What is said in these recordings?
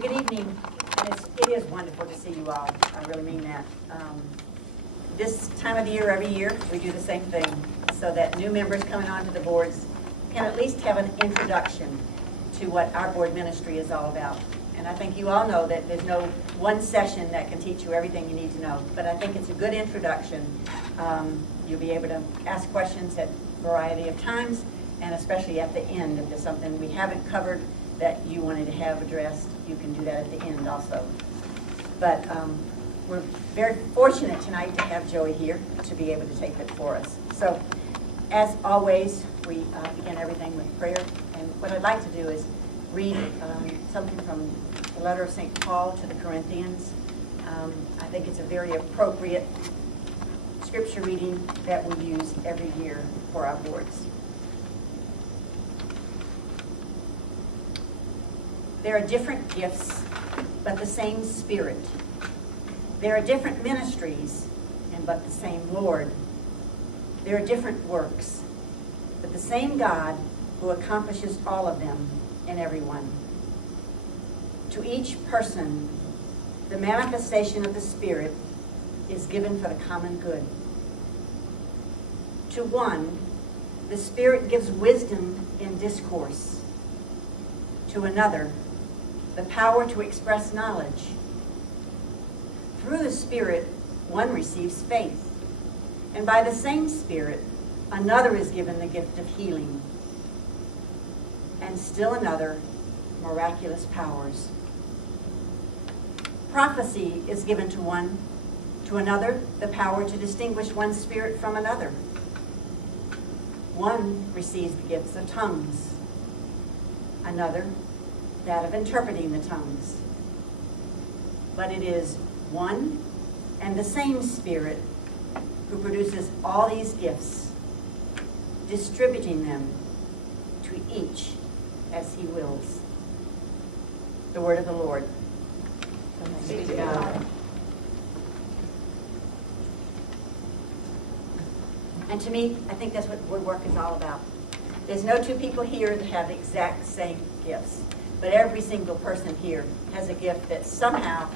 Well, good evening, and it is wonderful to see you all. I really mean that. This time of the year, every year, we do the same thing, so that new members coming onto the boards can at least have an introduction to what our board ministry is all about. And I think you all know that there's no one session that can teach you everything you need to know, but I think it's a good introduction. You'll be able to ask questions at a variety of times, and especially at the end. If there's something we haven't covered that you wanted to have addressed, you can do that at the end also. But we're very fortunate tonight to have Joey here to be able to take it for us. So, as always, we begin everything with prayer. And what I'd like to do is read something from the letter of St. Paul to the Corinthians. I think it's a very appropriate scripture reading that we use every year for our boards. There are different gifts, but the same Spirit. There are different ministries, and but the same Lord. There are different works, but the same God who accomplishes all of them in everyone. To each person, the manifestation of the Spirit is given for the common good. To one, the Spirit gives wisdom in discourse. To another, the power to express knowledge. Through the Spirit, one receives faith. And by the same Spirit, another is given the gift of healing. And still another, miraculous powers. Prophecy is given to one, to another, the power to distinguish one spirit from another. One receives the gifts of tongues, another, that of interpreting the tongues. But it is one and the same Spirit who produces all these gifts, distributing them to each as he wills. The word of the Lord. Thanks be to God. And to me, I think that's what board work is all about. There's no two people here that have the exact same gifts, but every single person here has a gift that somehow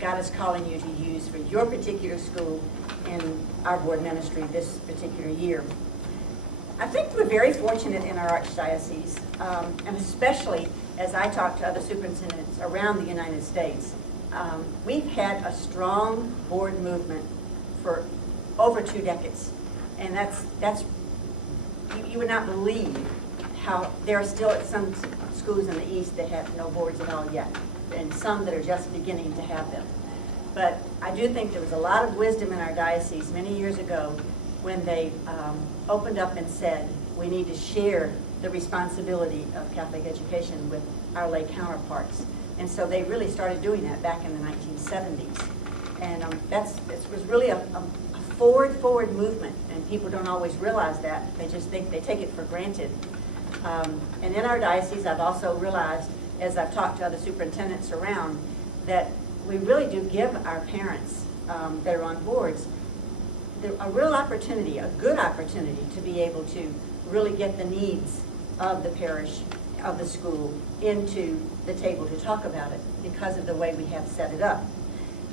God is calling you to use for your particular school in our board ministry this particular year. I think we're very fortunate in our Archdiocese, and especially as I talk to other superintendents around the United States. We've had a strong board movement for over 2 decades, and that's you would not believe how there are still some schools in the East that have no boards at all yet, and some that are just beginning to have them. But I do think there was a lot of wisdom in our diocese many years ago when they opened up and said, we need to share the responsibility of Catholic education with our lay counterparts. And so they really started doing that back in the 1970s. And it was really a forward movement, and people don't always realize that. They just think they take it for granted. And in our diocese, I've also realized, as I've talked to other superintendents around, that we really do give our parents that are on boards a real opportunity, a good opportunity to be able to really get the needs of the parish, of the school, into the table to talk about it because of the way we have set it up.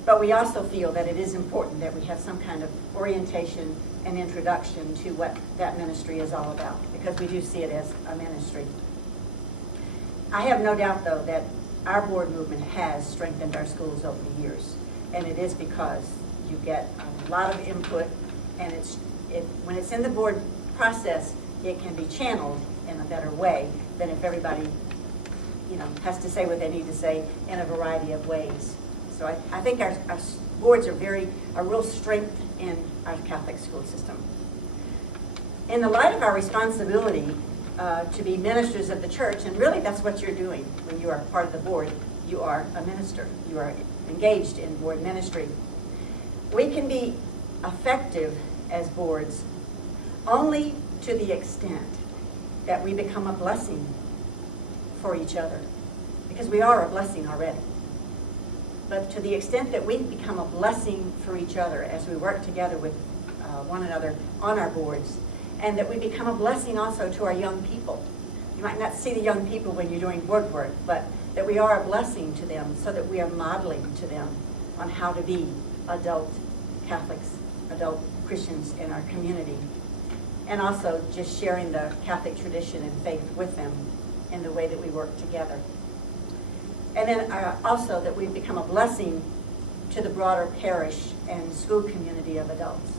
But we also feel that it is important that we have some kind of orientation and introduction to what that ministry is all about, because we do see it as a ministry. I have no doubt, though, that our board movement has strengthened our schools over the years, and it is because you get a lot of input, and when it's in the board process, it can be channeled in a better way than if everybody, has to say what they need to say in a variety of ways. So I think our boards are a real strength in our Catholic school system. In the light of our responsibility to be ministers of the church, and really that's what you're doing when you are part of the board, you are a minister. You are engaged in board ministry. We can be effective as boards only to the extent that we become a blessing for each other, because we are a blessing already. But to the extent that we become a blessing for each other as we work together with one another on our boards, and that we become a blessing also to our young people. You might not see the young people when you're doing board work, but that we are a blessing to them, so that we are modeling to them on how to be adult Catholics, adult Christians in our community. And also just sharing the Catholic tradition and faith with them in the way that we work together. And then also that we've become a blessing to the broader parish and school community of adults.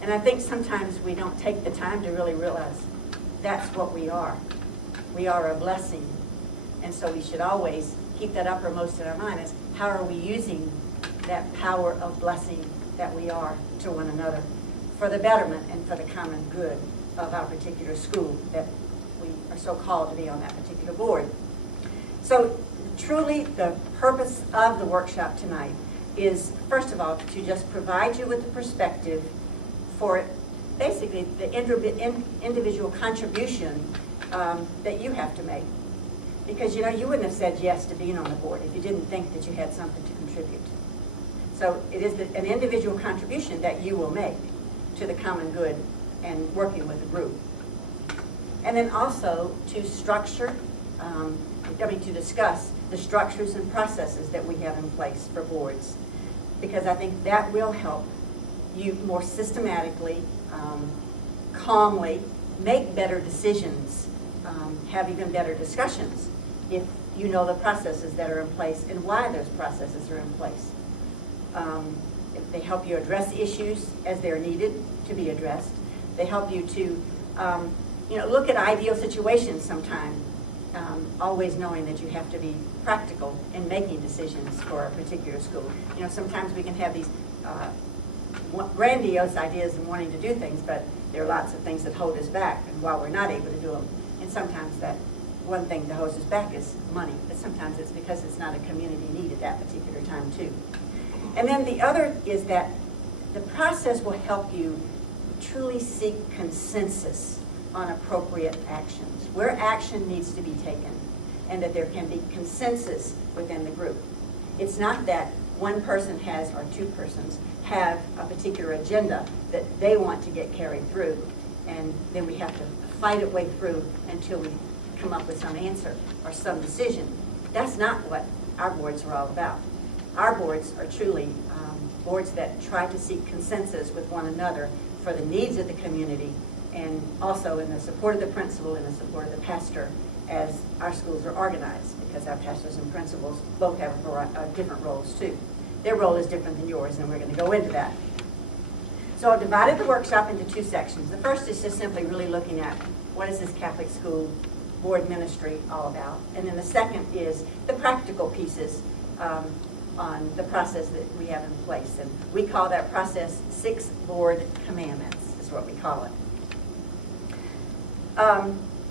And I think sometimes we don't take the time to really realize that's what we are. We are a blessing. And so we should always keep that uppermost in our mind, is how are we using that power of blessing that we are to one another for the betterment and for the common good of our particular school that we are so called to be on that particular board. So truly the purpose of the workshop tonight is, first of all, to just provide you with the perspective for basically the individual contribution that you have to make. Because you wouldn't have said yes to being on the board if you didn't think that you had something to contribute. So it is an individual contribution that you will make to the common good and working with the group. And then also to structure, to discuss the structures and processes that we have in place for boards. Because I think that will help you more systematically, calmly make better decisions, have even better discussions if you know the processes that are in place and why those processes are in place. They help you address issues as they're needed to be addressed. They help you to look at ideal situations sometime, always knowing that you have to be practical in making decisions for a particular school. Sometimes we can have these grandiose ideas and wanting to do things, but there are lots of things that hold us back, and while we're not able to do them, and sometimes that one thing that holds us back is money, but sometimes it's because it's not a community need at that particular time too. And then the other is that the process will help you truly seek consensus on appropriate actions, where action needs to be taken, and that there can be consensus within the group. It's not that one person has, or two persons, have a particular agenda that they want to get carried through, and then we have to fight it way through until we come up with some answer or some decision. That's not what our boards are all about. Our boards are truly boards that try to seek consensus with one another for the needs of the community, and also in the support of the principal and the support of the pastor as our schools are organized, because our pastors and principals both have different roles too. Their role is different than yours, and we're going to go into that. So I've divided the workshop into two sections. The first is just simply really looking at what is this Catholic school board ministry all about, and then the second is the practical pieces on the process that we have in place, and we call that process 6 board commandments is what we call it.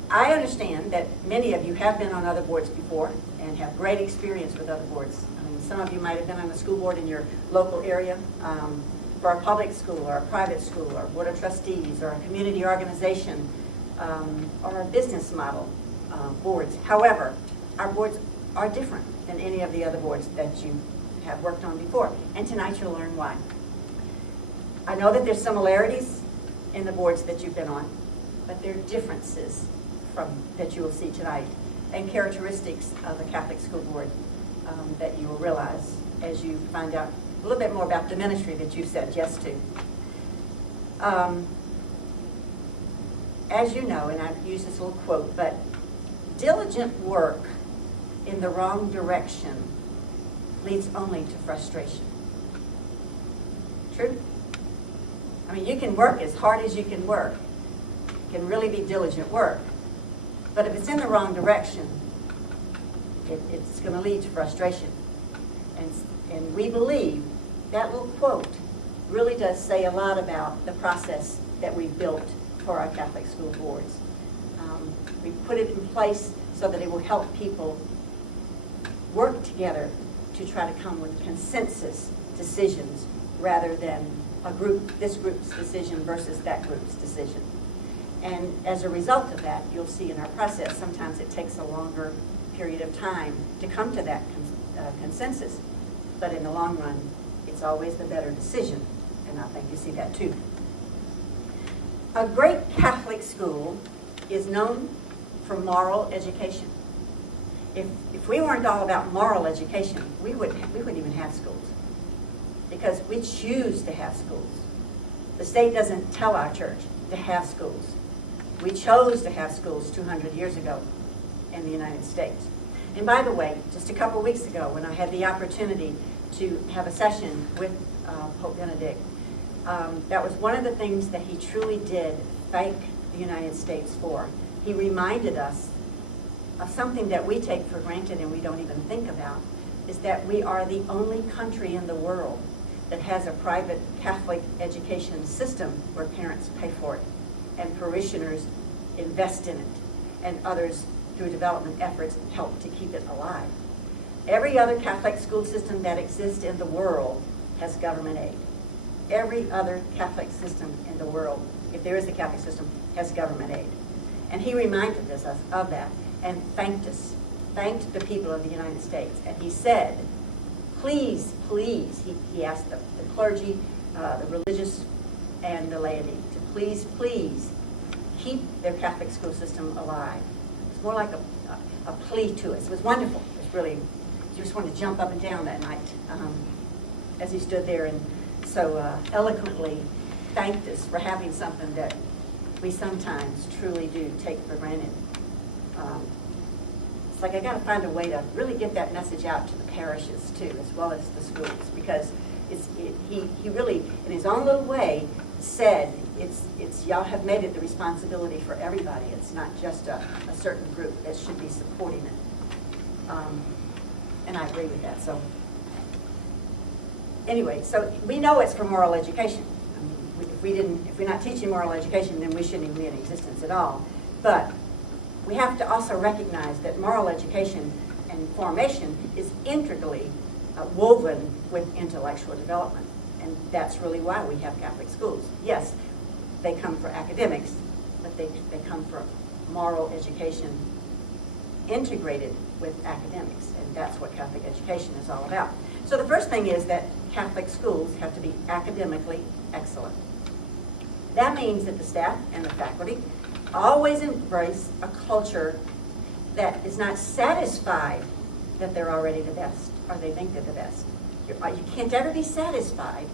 I understand that many of you have been on other boards before and have great experience with other boards. Some of you might have been on the school board in your local area for a public school or a private school or a board of trustees or a community organization or a business model boards. However, our boards are different than any of the other boards that you have worked on before, and tonight you'll learn why. I know that there's similarities in the boards that you've been on, but there are differences that you will see tonight, and characteristics of a Catholic school board that you will realize as you find out a little bit more about the ministry that you said yes to. As you know, and I've used this little quote, but diligent work in the wrong direction leads only to frustration. True? I mean, you can work as hard as you can work. It can really be diligent work. But if it's in the wrong direction, it's going to lead to frustration. And we believe that little quote really does say a lot about the process that we've built for our Catholic school boards. We put it in place so that it will help people work together to try to come with consensus decisions rather than this group's decision versus that group's decision. And as a result of that, you'll see in our process, sometimes it takes a longer period of time to come to that consensus. But in the long run, it's always the better decision. And I think you see that too. A great Catholic school is known for moral education. If we weren't all about moral education, we wouldn't even have schools, because we choose to have schools. The state doesn't tell our church to have schools. We chose to have schools 200 years ago in the United States. And by the way, just a couple weeks ago, when I had the opportunity to have a session with Pope Benedict, that was one of the things that he truly did thank the United States for. He reminded us of something that we take for granted and we don't even think about, is that we are the only country in the world that has a private Catholic education system where parents pay for it and parishioners invest in it, and others through development efforts help to keep it alive. Every other Catholic school system that exists in the world has government aid. Every other Catholic system in the world, if there is a Catholic system, has government aid. And he reminded us of that and thanked the people of the United States. And he said, please, please, he asked the clergy, the religious, and the laity to please, please keep their Catholic school system alive. It's more like a plea to us. It was wonderful. It was really, you just wanted to jump up and down that night as he stood there and so eloquently thanked us for having something that we sometimes truly do take for granted. It's like I got to find a way to really get that message out to the parishes too, as well as the schools, because he really, in his own little way, said it's y'all have made it the responsibility for everybody. It's not just a certain group that should be supporting it. And I agree with that. So anyway, so we know it's for moral education. I mean, if we're not teaching moral education, then we shouldn't even be in existence at all. But we have to also recognize that moral education and formation is integrally woven with intellectual development. And that's really why we have Catholic schools. Yes, they come for academics, but they come for moral education integrated with academics. And that's what Catholic education is all about. So the first thing is that Catholic schools have to be academically excellent. That means that the staff and the faculty always embrace a culture that is not satisfied that they're already the best, or they think they're the best. You can't ever be satisfied.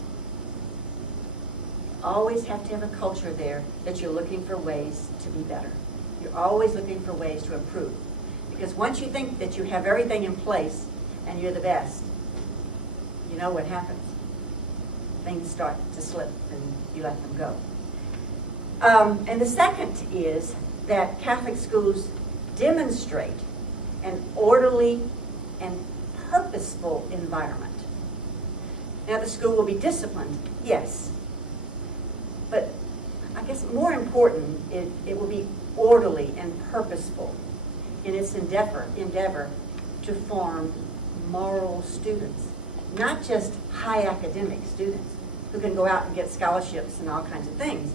You always have to have a culture there that you're looking for ways to be better. You're always looking for ways to improve. Because once you think that you have everything in place and you're the best, you know what happens. Things start to slip and you let them go. And the second is that Catholic schools demonstrate an orderly and purposeful environment. Now the school will be disciplined, yes, but I guess more important, it will be orderly and purposeful in its endeavor to form moral students, not just high academic students who can go out and get scholarships and all kinds of things,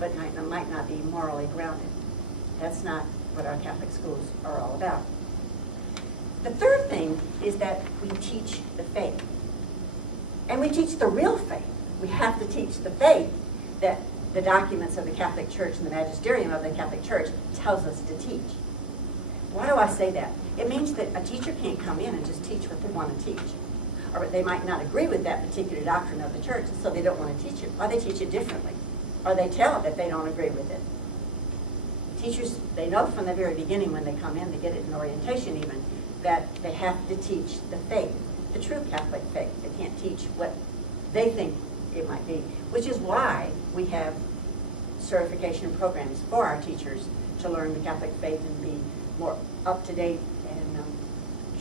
but might not be morally grounded. That's not what our Catholic schools are all about. The third thing is that we teach the faith. And we teach the real faith. We have to teach the faith that the documents of the Catholic Church and the magisterium of the Catholic Church tells us to teach. Why do I say that? It means that a teacher can't come in and just teach what they want to teach. Or they might not agree with that particular doctrine of the church, and so they don't want to teach it. Or they teach it differently. Or they tell that they don't agree with it. Teachers, they know from the very beginning when they come in, they get it in orientation even, that they have to teach the faith, the true Catholic faith. They can't teach what they think it might be, which is why we have certification programs for our teachers to learn the Catholic faith and be more up-to-date and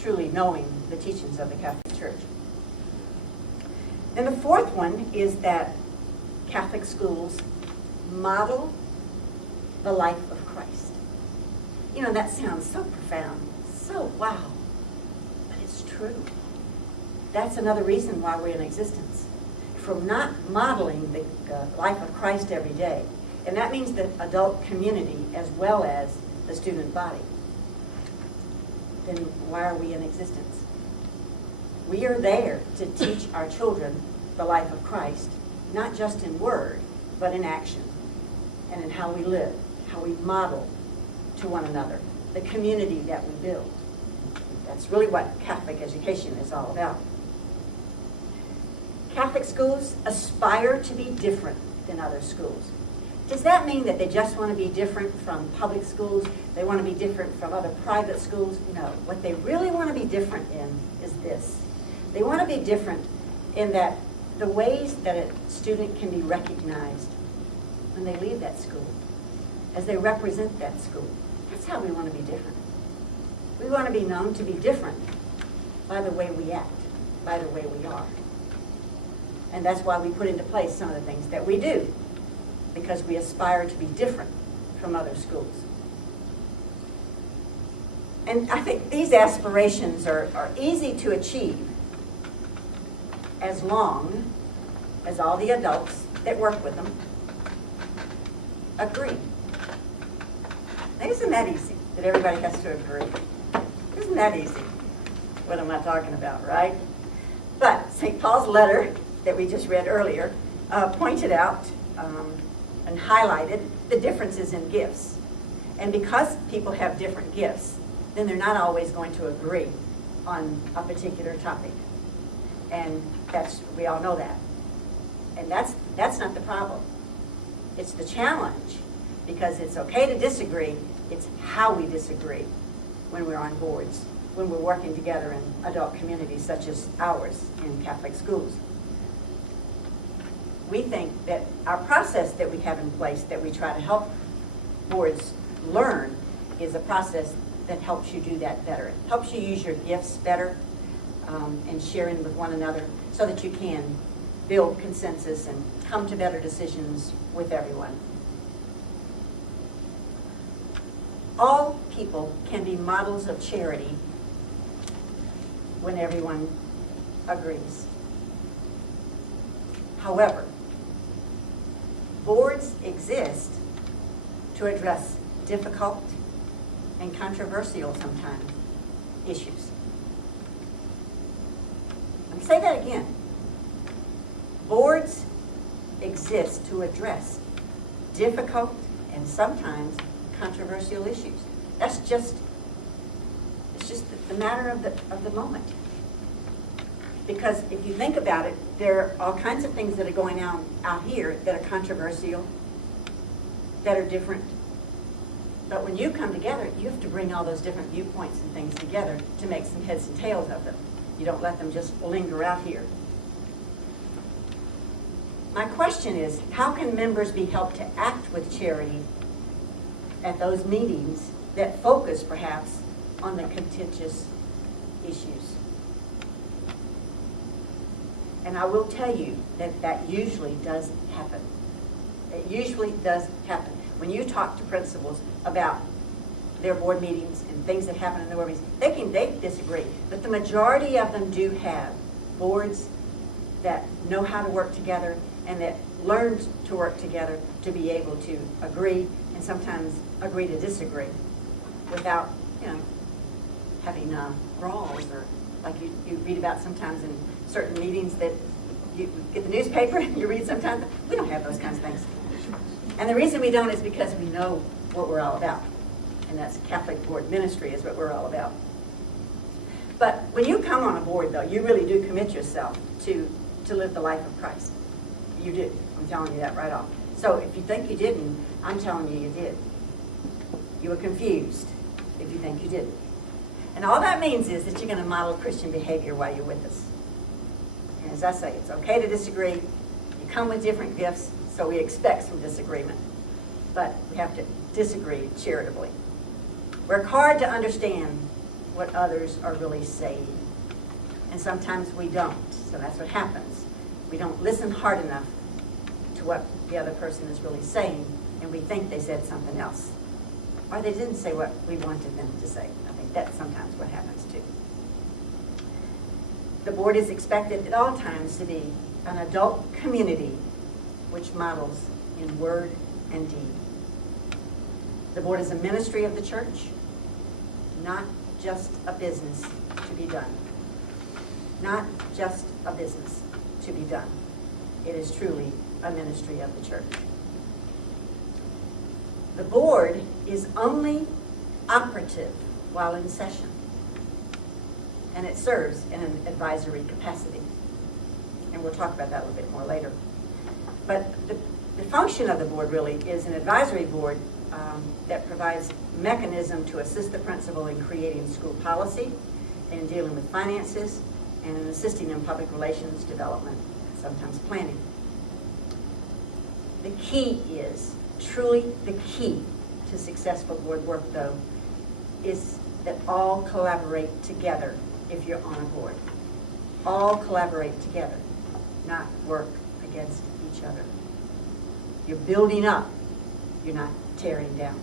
truly knowing the teachings of the Catholic Church. And the fourth one is that Catholic schools model the life of Christ. You know, that sounds so profound, so wow, but it's true. That's another reason why we're in existence. From not modeling the life of Christ every day, and that means the adult community as well as the student body, then why are we in existence? We are there to teach our children the life of Christ, not just in word, but in action, and in how we live, how we model to one another, the community that we build. That's really what Catholic education is all about. Catholic schools aspire to be different than other schools. Does that mean that they just want to be different from public schools? They want to be different from other private schools? No. What they really want to be different in is this. They want to be different in that the ways that a student can be recognized when they leave that school, as they represent that school. That's how we want to be different. We want to be known to be different by the way we act, by the way we are. And that's why we put into place some of the things that we do, because we aspire to be different from other schools. And I think these aspirations are easy to achieve as long as all the adults that work with them agree. Now, isn't that easy, that everybody has to agree? Isn't that easy? What am I talking about, right? But St. Paul's letter that we just read earlier pointed out and highlighted the differences in gifts. And because people have different gifts, then they're not always going to agree on a particular topic. And we all know that. And that's not the problem. It's the challenge, because it's okay to disagree. It's how we disagree when we're on boards, when we're working together in adult communities such as ours in Catholic schools. We think that our process that we have in place, that we try to help boards learn, is a process that helps you do that better. It helps you use your gifts better and sharing with one another so that you can build consensus and come to better decisions with everyone. All people can be models of charity when everyone agrees. However, boards exist to address difficult and controversial sometimes issues. Let me say that again. Boards exist to address difficult and sometimes controversial issues. It's just the matter of the moment. Because if you think about it, there are all kinds of things that are going on out here that are controversial, that are different. But when you come together, you have to bring all those different viewpoints and things together to make some heads and tails of them. You don't let them just linger out here. My question is, how can members be helped to act with charity at those meetings that focus perhaps on the contentious issues? And I will tell you that that usually does happen. It usually does happen. When you talk to principals about their board meetings and things that happen in their board meetings, they disagree. But the majority of them do have boards that know how to work together and that learn to work together to be able to agree and sometimes agree to disagree without, having brawls, or like you read about sometimes in certain meetings that you get the newspaper and you read sometimes. We don't have those kinds of things. And the reason we don't is because we know what we're all about. And that's Catholic board ministry is what we're all about. But when you come on a board, though, you really do commit yourself to live the life of Christ. You do. I'm telling you that right off. So if you think you didn't, I'm telling you you did. You were confused if you think you didn't. And all that means is that you're going to model Christian behavior while you're with us. And as I say, it's okay to disagree. You come with different gifts, so we expect some disagreement. But we have to disagree charitably. Work hard to understand what others are really saying. And sometimes we don't, so that's what happens. We don't listen hard enough to what the other person is really saying, and we think they said something else. Or they didn't say what we wanted them to say. I think that's sometimes what happens too. The board is expected at all times to be an adult community which models in word and deed. The board is a ministry of the church, not just a business to be done. Not just a business to be done. It is truly a ministry of the church. The board is only operative while in session. and it serves in an advisory capacity. And we'll talk about that a little bit more later. But the function of the board really is an advisory board that provides mechanism to assist the principal in creating school policy, in dealing with finances, and in assisting in public relations development, sometimes planning. The key is, truly the key to successful board work, though, is that all collaborate together if you're on a board. All collaborate together, not work against each other. You're building up, you're not tearing down.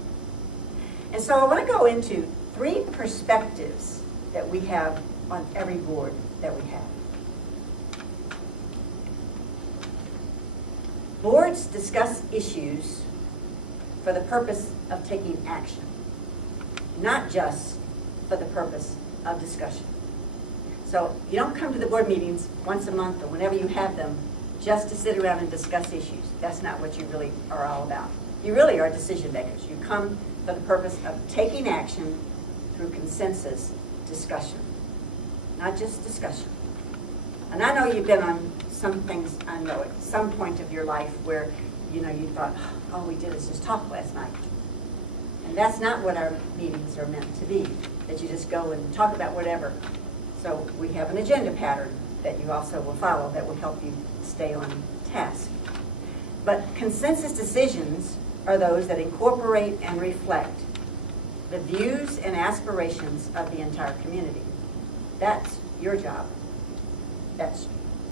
And so I want to go into 3 perspectives that we have on every board that we have. Boards discuss issues for the purpose of taking action, not just for the purpose of discussion. So you don't come to the board meetings once a month or whenever you have them just to sit around and discuss issues. That's not what you really are all about. You really are decision makers. You come for the purpose of taking action through consensus discussion, not just discussion. And I know you've been on some things, I know at some point of your life where, you thought, all we did is just talk last night. And that's not what our meetings are meant to be, that you just go and talk about whatever. So we have an agenda pattern that you also will follow that will help you stay on task. But consensus decisions are those that incorporate and reflect the views and aspirations of the entire community. That's your job. That's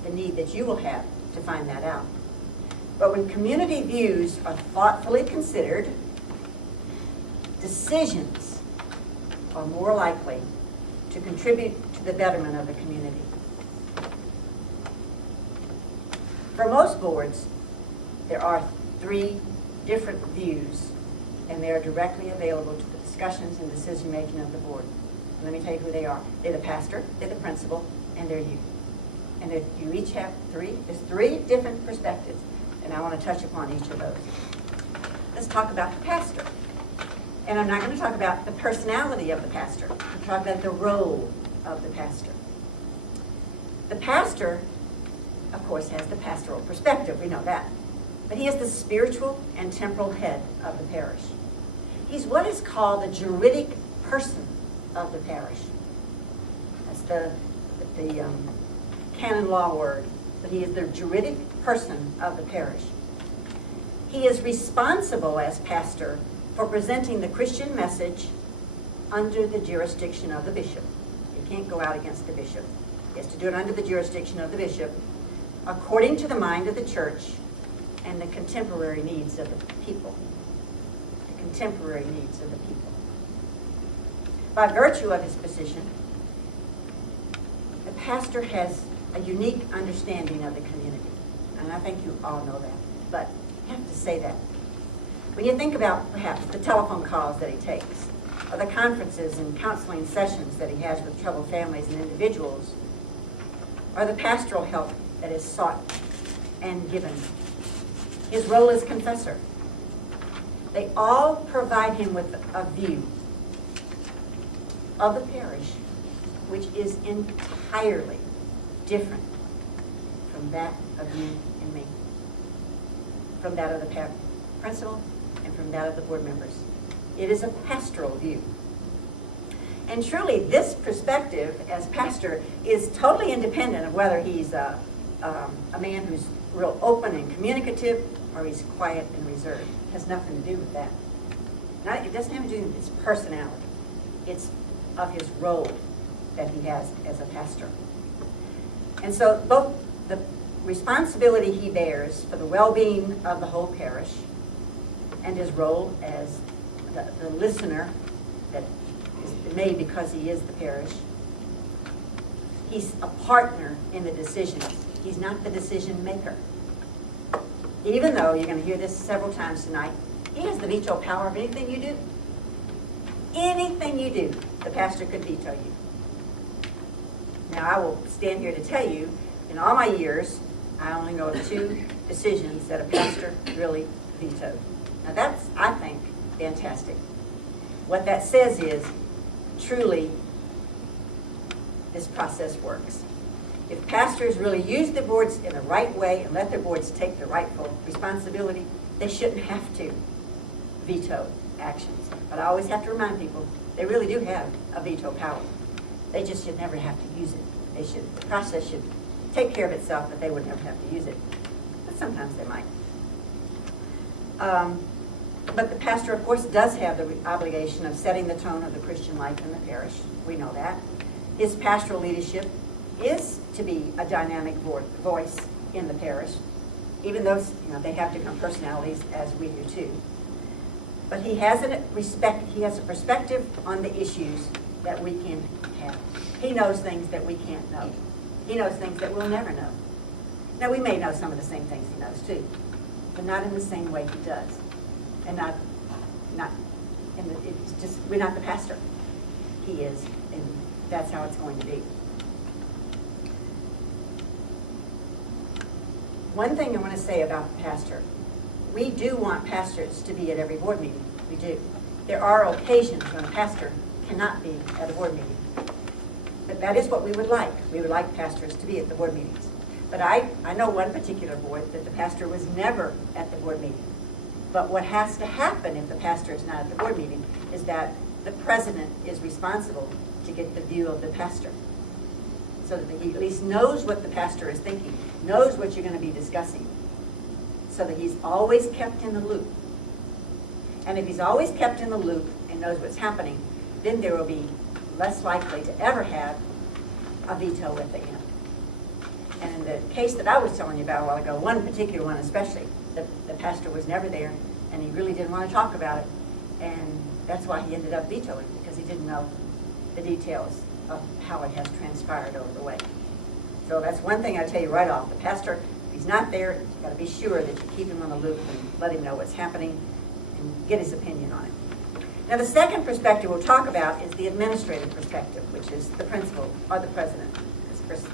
the need that you will have to find that out. But when community views are thoughtfully considered, decisions are more likely to contribute to the betterment of the community. For most boards, there are 3 different views, and they are directly available to the discussions and decision-making of the board. And let me tell you who they are. They're the pastor, they're the principal, and they're you. And you each have 3, there's 3 different perspectives, and I want to touch upon each of those. Let's talk about the pastor. And I'm not going to talk about the personality of the pastor. I'm going to talk about the role of the pastor. The pastor, of course, has the pastoral perspective. We know that. But he is the spiritual and temporal head of the parish. He's what is called the juridic person of the parish. That's the canon law word. But he is the juridic person of the parish. He is responsible as pastor for presenting the Christian message under the jurisdiction of the bishop. He can't go out against the bishop. He has to do it under the jurisdiction of the bishop, according to the mind of the church and the contemporary needs of the people. The contemporary needs of the people. By virtue of his position, the pastor has a unique understanding of the community. And I think you all know that, but you have to say that. When you think about perhaps the telephone calls that he takes, or the conferences and counseling sessions that he has with troubled families and individuals, or the pastoral help that is sought and given, his role as confessor, they all provide him with a view of the parish which is entirely different from that of you and me, from that of the principal, and from that of the board members. It is a pastoral view. And truly, this perspective as pastor is totally independent of whether he's a man who's real open and communicative or he's quiet and reserved. It has nothing to do with that. It doesn't have to do with his personality. It's of his role that he has as a pastor. And so both the responsibility he bears for the well-being of the whole parish and his role as the listener that is made because he is the parish. He's a partner in the decisions. He's not the decision maker. Even though, you're going to hear this several times tonight, he has the veto power of anything you do. Anything you do, the pastor could veto you. Now, I will stand here to tell you, in all my years, I only know of 2 decisions that a pastor really vetoed. Now that's, I think, fantastic. What that says is, truly, this process works. If pastors really use the boards in the right way and let their boards take the rightful responsibility, they shouldn't have to veto actions. But I always have to remind people, they really do have a veto power. They just should never have to use it. The process should take care of itself, but they would never have to use it. But sometimes they might. But the pastor, of course, does have the obligation of setting the tone of the Christian life in the parish. We know that. His pastoral leadership is to be a dynamic voice in the parish, even though they have different personalities, as we do too. But he has a perspective on the issues that we can have. He knows things that we can't know. He knows things that we'll never know. Now, we may know some of the same things he knows too, but not in the same way he does. And we're not the pastor. He is, and that's how it's going to be. One thing I want to say about the pastor, we do want pastors to be at every board meeting. We do. There are occasions when a pastor cannot be at a board meeting. But that is what we would like. We would like pastors to be at the board meetings. But I know one particular board that the pastor was never at the board meeting. But what has to happen if the pastor is not at the board meeting is that the president is responsible to get the view of the pastor, so that he at least knows what the pastor is thinking, knows what you're going to be discussing, so that he's always kept in the loop. And if he's always kept in the loop and knows what's happening, then there will be less likely to ever have a veto at the end. And in the case that I was telling you about a while ago, one particular one especially, the pastor was never there, and he really didn't want to talk about it, and that's why he ended up vetoing, because he didn't know the details of how it has transpired over the way. So that's one thing I tell you right off. The pastor, if he's not there, you've got to be sure that you keep him on the loop and let him know what's happening and get his opinion on it. Now, the second perspective we'll talk about is the administrative perspective, which is the principal or the president.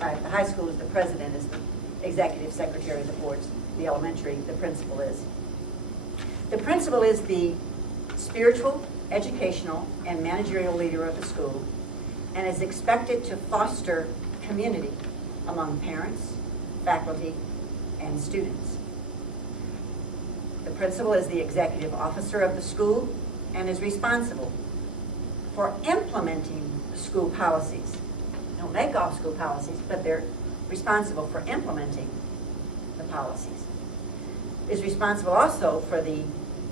At the high schools, the president is the executive secretary of the boards. The elementary, the principal is. The principal is the spiritual, educational, and managerial leader of the school, and is expected to foster community among parents, faculty, and students. The principal is the executive officer of the school and is responsible for implementing the school policies. They don't make all school policies, but they're responsible for implementing the policies. Is responsible also for the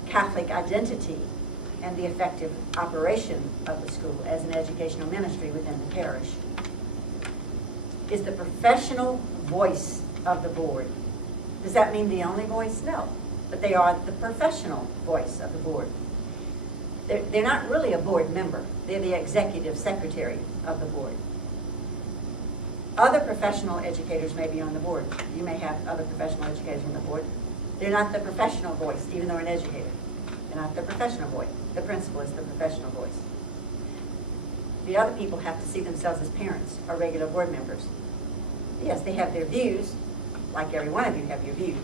Catholic identity and the effective operation of the school as an educational ministry within the parish. Is the professional voice of the board. Does that mean the only voice? No. But they are the professional voice of the board. They're not really a board member. They're the executive secretary of the board. Other professional educators may be on the board. You may have other professional educators on the board. They're not the professional voice, even though they're an educator. They're not the professional voice. The principal is the professional voice. The other people have to see themselves as parents or regular board members. Yes, they have their views, like every one of you have your views,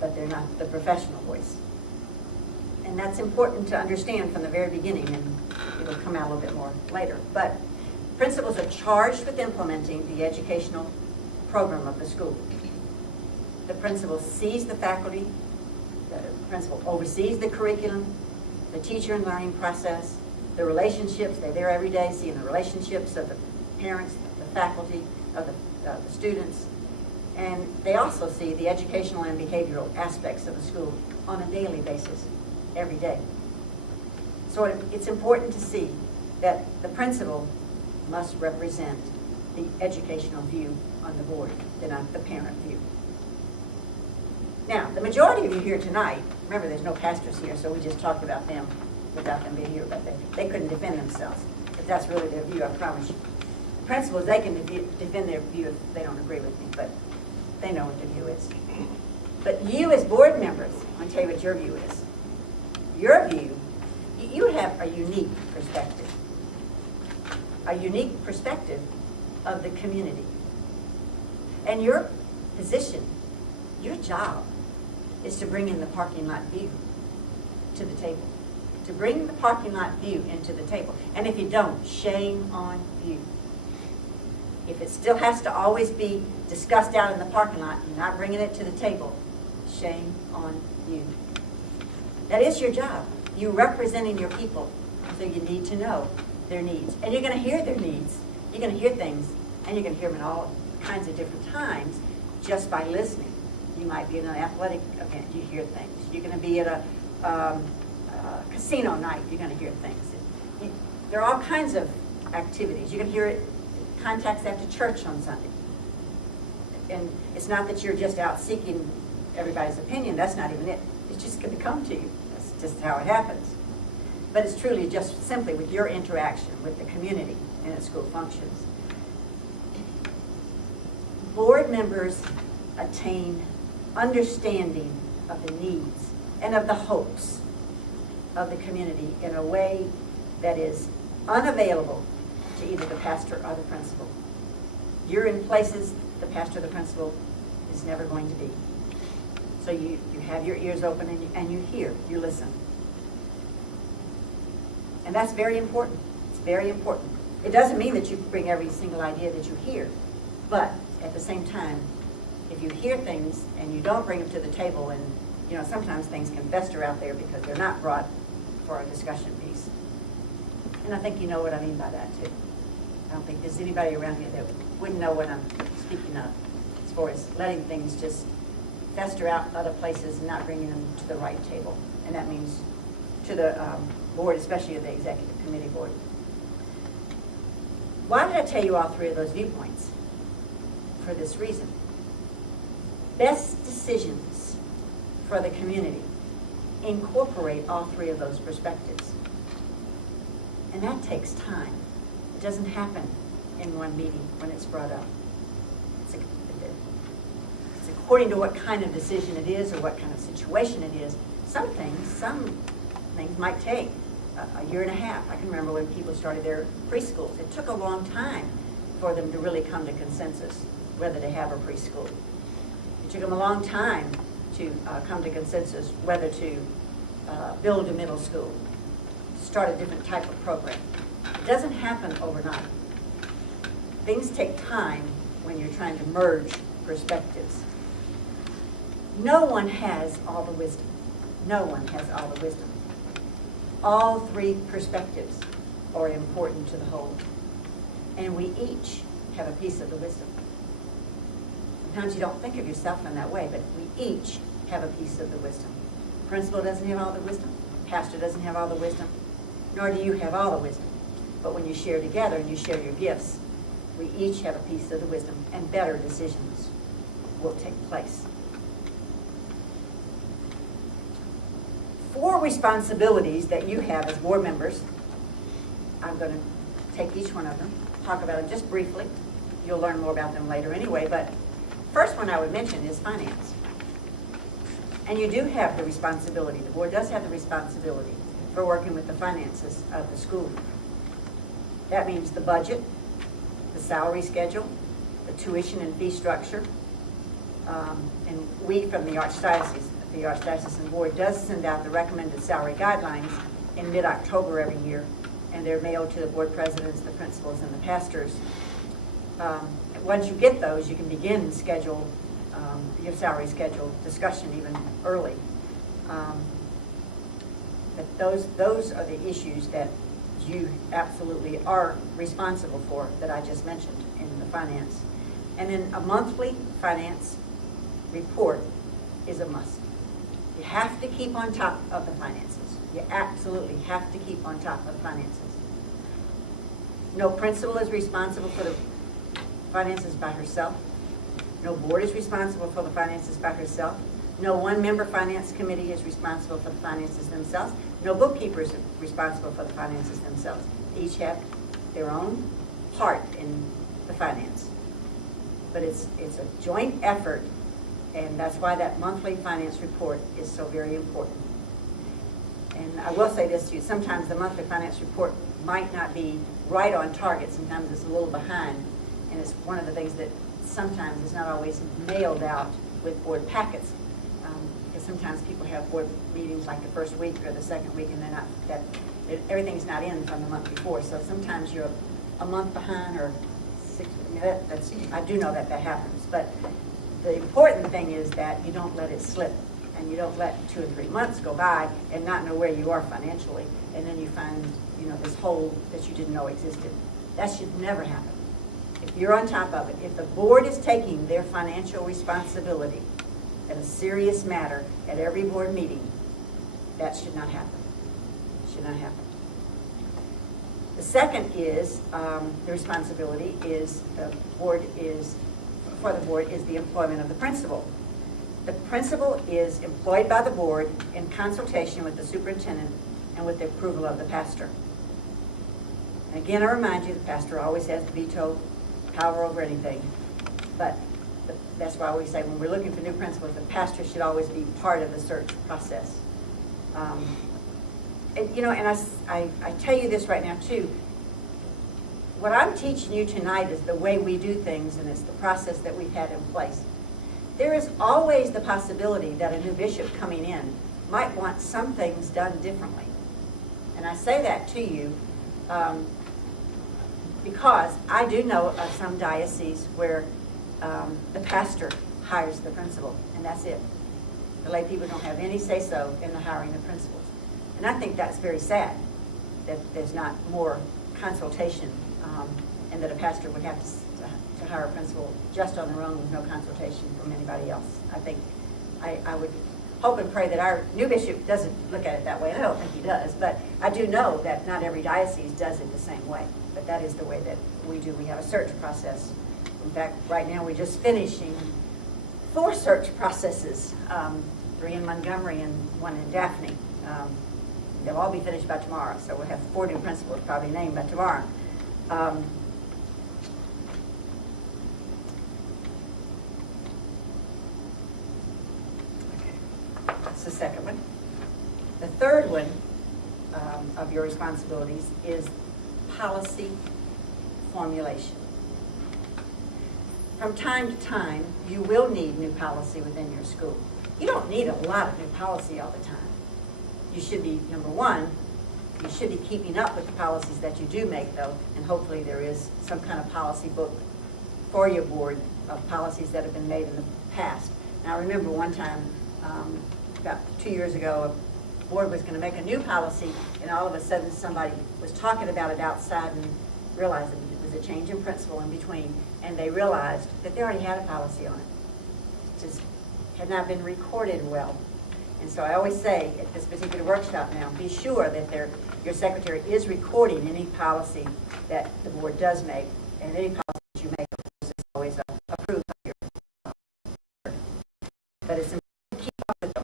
but they're not the professional voice. And that's important to understand from the very beginning, and it'll come out a little bit more later. But principals are charged with implementing the educational program of the school. The principal sees the faculty, the principal oversees the curriculum, the teacher and learning process, the relationships. They're there every day seeing the relationships of the parents, the faculty, of the students. And they also see the educational and behavioral aspects of the school on a daily basis, every day. So it's important to see that the principal must represent the educational view on the board, not the parent view. Now, the majority of you here tonight, remember there's no pastors here, so we just talked about them without them being here, but they couldn't defend themselves. But that's really their view, I promise you. Principals, they can defend their view if they don't agree with me, but they know what their view is. But you as board members, I'm going to tell you what your view is. Your view, you have a unique perspective. A unique perspective of the community. And your position, your job, is to bring in the parking lot view to the table. To bring the parking lot view into the table. And if you don't, shame on you. If it still has to always be discussed out in the parking lot, you're not bringing it to the table, shame on you. That is your job. You're representing your people, so you need to know their needs. And you're going to hear their needs. You're going to hear things, and you're going to hear them at all kinds of different times just by listening. You might be at an athletic event, you hear things. You're going to be at a casino night, you're going to hear things. There are all kinds of activities. You can hear it, contacts after church on Sunday. And it's not that you're just out seeking everybody's opinion. That's not even it. It's just going to come to you. That's just how it happens. But it's truly just simply with your interaction with the community and at school functions. Board members attain understanding of the needs and of the hopes of the community in a way that is unavailable to either the pastor or the principal. You're in places the pastor or the principal is never going to be. So you have your ears open and you hear, you listen. And that's very important. It's very important. It doesn't mean that you bring every single idea that you hear, but at the same time, if you hear things and you don't bring them to the table, and sometimes things can fester out there because they're not brought for a discussion piece. And I think you know what I mean by that too. I don't think there's anybody around here that wouldn't know what I'm speaking of as far as letting things just fester out other places and not bringing them to the right table. And that means to the board, especially the executive committee board. Why did I tell you all three of those viewpoints? For this reason. Best decisions for the community incorporate all three of those perspectives. And that takes time. It doesn't happen in one meeting when it's brought up. It's according to what kind of decision it is or what kind of situation it is. Some things might take a year and a half. I can remember when people started their preschools. It took a long time for them to really come to consensus whether to have a preschool. It took them a long time to come to consensus whether to build a middle school, start a different type of program. It doesn't happen overnight. Things take time when you're trying to merge perspectives. No one has all the wisdom. No one has all the wisdom. All three perspectives are important to the whole. And we each have a piece of the wisdom. Sometimes you don't think of yourself in that way, but we each have a piece of the wisdom. Principal doesn't have all the wisdom. Pastor doesn't have all the wisdom. Nor do you have all the wisdom. But when you share together and you share your gifts, we each have a piece of the wisdom, and better decisions will take place. 4 responsibilities that you have as board members. I'm going to take each one of them, talk about them just briefly. You'll learn more about them later anyway, but first one I would mention is finance. And you do have the responsibility, the board does have the responsibility for working with the finances of the school. That means the budget, the salary schedule, the tuition and fee structure. And we from the Archdiocesan Board does send out the recommended salary guidelines in mid-October every year, and they're mailed to the board presidents, the principals, and the pastors. Once you get those, you can begin schedule your salary schedule discussion even early. But those are the issues that you absolutely are responsible for that I just mentioned in the finance. And then a monthly finance report is a must. You have to keep on top of the finances. You absolutely have to keep on top of the finances. No principal is responsible for the finances by herself. No board is responsible for the finances by herself. No one-member finance committee is responsible for the finances themselves. No bookkeeper is responsible for the finances themselves. They each have their own part in the finance. But it's a joint effort, and that's why that monthly finance report is so very important. And I will say this to you, sometimes the monthly finance report might not be right on target, sometimes it's a little behind, and it's one of the things that sometimes is not always mailed out with board packets. Because sometimes people have board meetings like the first week or the second week, and they're not, everything's not in from the month before. So sometimes you're a month behind or I do know that happens, but the important thing is that you don't let it slip, and you don't let 2 or 3 months go by and not know where you are financially, and then you find, this hole that you didn't know existed. That should never happen. If you're on top of it, if the board is taking their financial responsibility as a serious matter at every board meeting, that should not happen. Should not happen. The second is, the responsibility is for the board is the employment of the principal. The principal is employed by the board in consultation with the superintendent and with the approval of the pastor. And again, I remind you, the pastor always has the veto power over anything. But that's why we say when we're looking for new principals, the pastor should always be part of the search process. I tell you this right now too. What I'm teaching you tonight is the way we do things, and it's the process that we've had in place. There is always the possibility that a new bishop coming in might want some things done differently. And I say that to you because I do know of some dioceses where the pastor hires the principal, and that's it. The lay people don't have any say-so in the hiring of principals. And I think that's very sad, that there's not more consultation, and that a pastor would have to hire a principal just on their own with no consultation from anybody else. I would hope and pray that our new bishop doesn't look at it that way. I don't think he does, but I do know that not every diocese does it the same way. But that is the way that we do. We have a search process. In fact, right now we're just finishing 4 search processes, 3 in Montgomery and 1 in Daphne. They'll all be finished by tomorrow, so we'll have 4 new principals probably named by tomorrow. That's the second one. The third one of your responsibilities is policy formulation. From time to time, you will need new policy within your school. You don't need a lot of new policy all the time. You should be, number one, you should be keeping up with the policies that you do make, though, and hopefully there is some kind of policy book for your board of policies that have been made in the past. Now, I remember one time, about 2 years ago, a board was going to make a new policy, and all of a sudden somebody was talking about it outside and realized that it was a change in principle in between, and they realized that they already had a policy on it. It just had not been recorded well. And so I always say at this particular workshop now, be sure that your secretary is recording any policy that the board does make, and any policy that you make, of course, is always approved by your board. But it's important to keep up with them.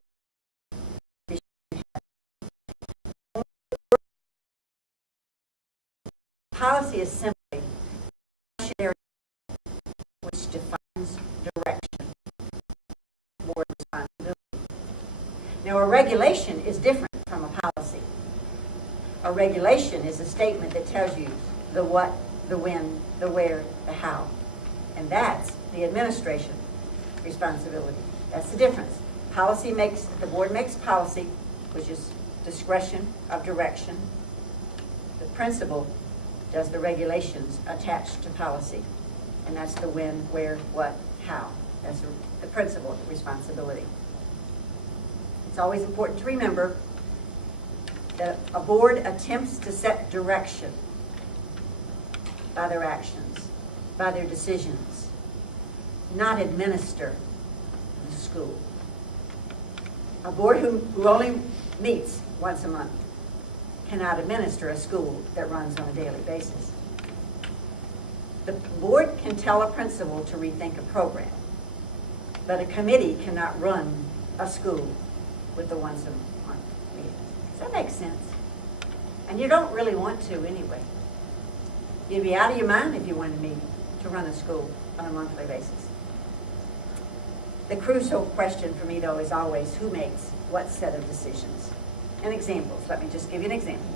Policy is simply a which defines direction, board responsibility. Now, a regulation is different from a policy. A regulation is a statement that tells you the what, the when, the where, the how. And that's the administration responsibility. That's the difference. The board makes policy, which is discretion of direction. The principal does the regulations attached to policy. And that's the when, where, what, how. That's the principal responsibility. It's always important to remember that a board attempts to set direction by their actions, by their decisions, not administer the school. A board who only meets once a month cannot administer a school that runs on a daily basis. The board can tell a principal to rethink a program, but a committee cannot run a school with the once a month meeting. Does that make sense? And you don't really want to anyway. You'd be out of your mind if you wanted me to run a school on a monthly basis. The crucial question for me, though, is always who makes what set of decisions. And examples. Let me just give you an example.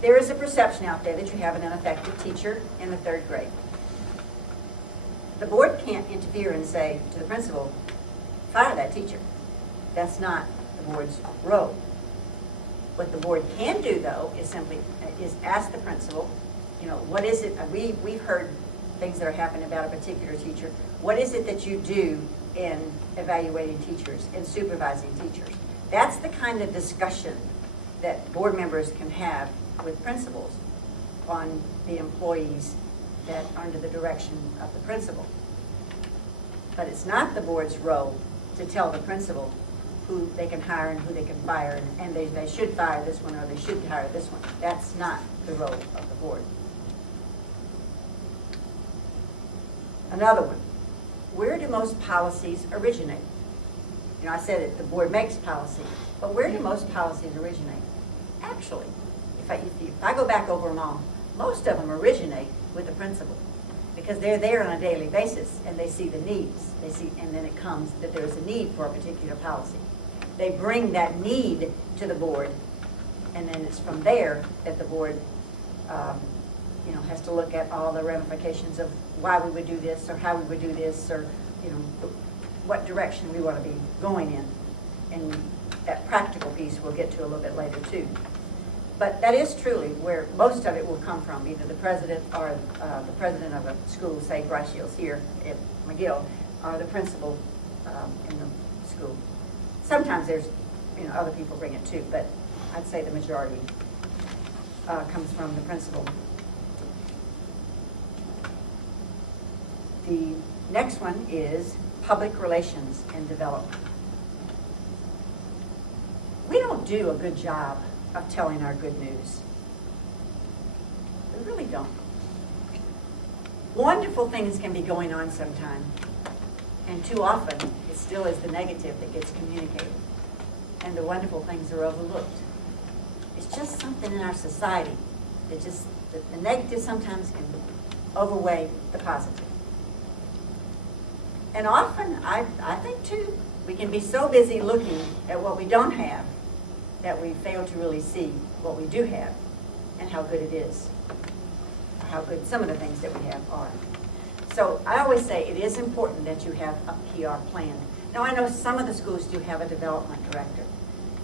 There is a perception out there that you have an ineffective teacher in the 3rd grade. The board can't interfere and say to the principal, fire that teacher. That's not the board's role. What the board can do, though, is simply ask the principal You know, what is it, we've heard things that are happening about a particular teacher. What is it that you do in evaluating teachers, in supervising teachers? That's the kind of discussion that board members can have with principals on the employees that are under the direction of the principal. But it's not the board's role to tell the principal who they can hire and who they can fire, and they should fire this one or they should hire this one. That's not the role of the board. Another one, where do most policies originate? You know, I said it, the board makes policy, but where do most policies originate? Actually, if I go back over them all, most of them originate with the principal, because they're there on a daily basis and they see the needs. And then it comes that there's a need for a particular policy. They bring that need to the board, and then it's from there that the board you know, has to look at all the ramifications of why we would do this or how we would do this, or, you know, what direction we want to be going in. And that practical piece we'll get to a little bit later too. But that is truly where most of it will come from, either the president or the president of a school, say Bryce Shields here at McGill, or the principal in the school. Sometimes there's, you know, other people bring it too, but I'd say the majority comes from the principal. The next one is public relations and development. We don't do a good job of telling our good news. We really don't. Wonderful things can be going on sometime, and too often it still is the negative that gets communicated, and the wonderful things are overlooked. It's just something in our society that just, the negative sometimes can overweigh the positive. And often, I think too, we can be so busy looking at what we don't have that we fail to really see what we do have and how good it is, or how good some of the things that we have are. So I always say it is important that you have a PR plan. Now I know some of the schools do have a development director,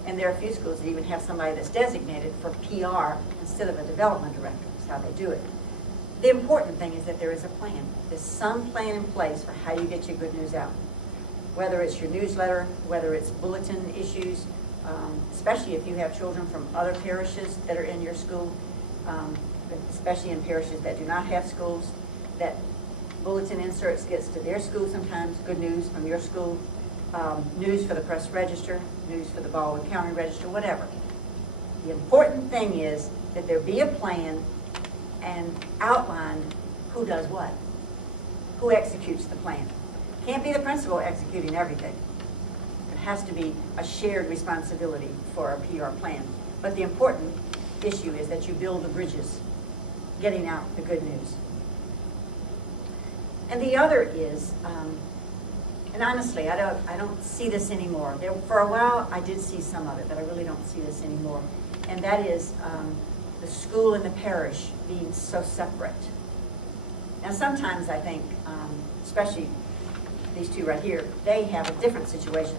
and there are a few schools that even have somebody that's designated for PR instead of a development director. That's how they do it. The important thing is that there is a plan. There's some plan in place for how you get your good news out. Whether it's your newsletter, whether it's bulletin issues, especially if you have children from other parishes that are in your school, especially in parishes that do not have schools, that bulletin inserts gets to their school sometimes, good news from your school, news for the Press Register, news for the Baldwin County Register, whatever. The important thing is that there be a plan and outline who does what, who executes the plan. Can't be the principal executing everything. It has to be a shared responsibility for a PR plan. But the important issue is that you build the bridges, getting out the good news. And the other is, and honestly, I don't see this anymore. For a while, I did see some of it, but I really don't see this anymore. And that is the school and the parish being so separate. Now, sometimes I think, especially these two right here, they have a different situation.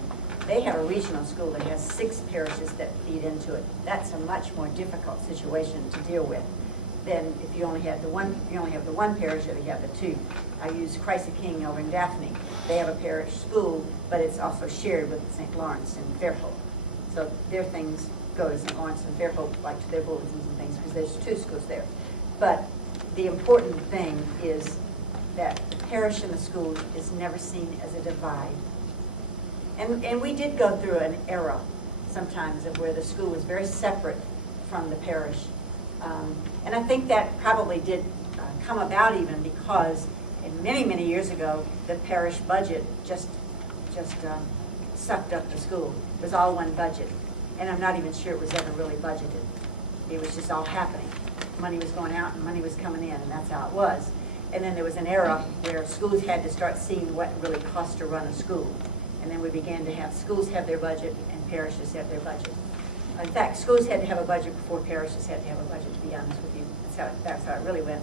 They have a regional school that has 6 parishes that feed into it. That's a much more difficult situation to deal with than if you only have the one parish or you have the 2. I use Christ the King over in Daphne. They have a parish school, but it's also shared with St. Lawrence and Fairhope. So their things go to St. Lawrence and Fairhope, like to their bulletins and things, because there's 2 schools there. But the important thing is that the parish and the school is never seen as a divide. And we did go through an era sometimes of where the school was very separate from the parish. And I think that probably did come about even because many, many years ago, the parish budget just sucked up the school. It was all one budget. And I'm not even sure it was ever really budgeted. It was just all happening. Money was going out and money was coming in, and that's how it was. And then there was an era where schools had to start seeing what it really cost to run a school. And then we began to have schools have their budget and parishes have their budget. In fact, schools had to have a budget before parishes had to have a budget, to be honest with you. That's how it really went.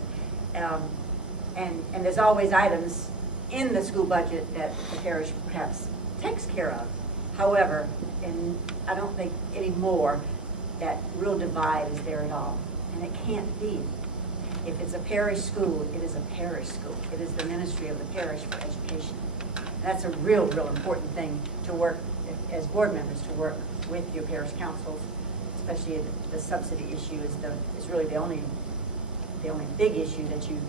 And there's always items in the school budget that the parish perhaps takes care of. However, and I don't think anymore that real divide is there at all. And it can't be. If it's a parish school, it is a parish school. It is the ministry of the parish for education. That's a real important thing to work, as board members, to work with your parish councils, especially the subsidy issue is really the only big issue that you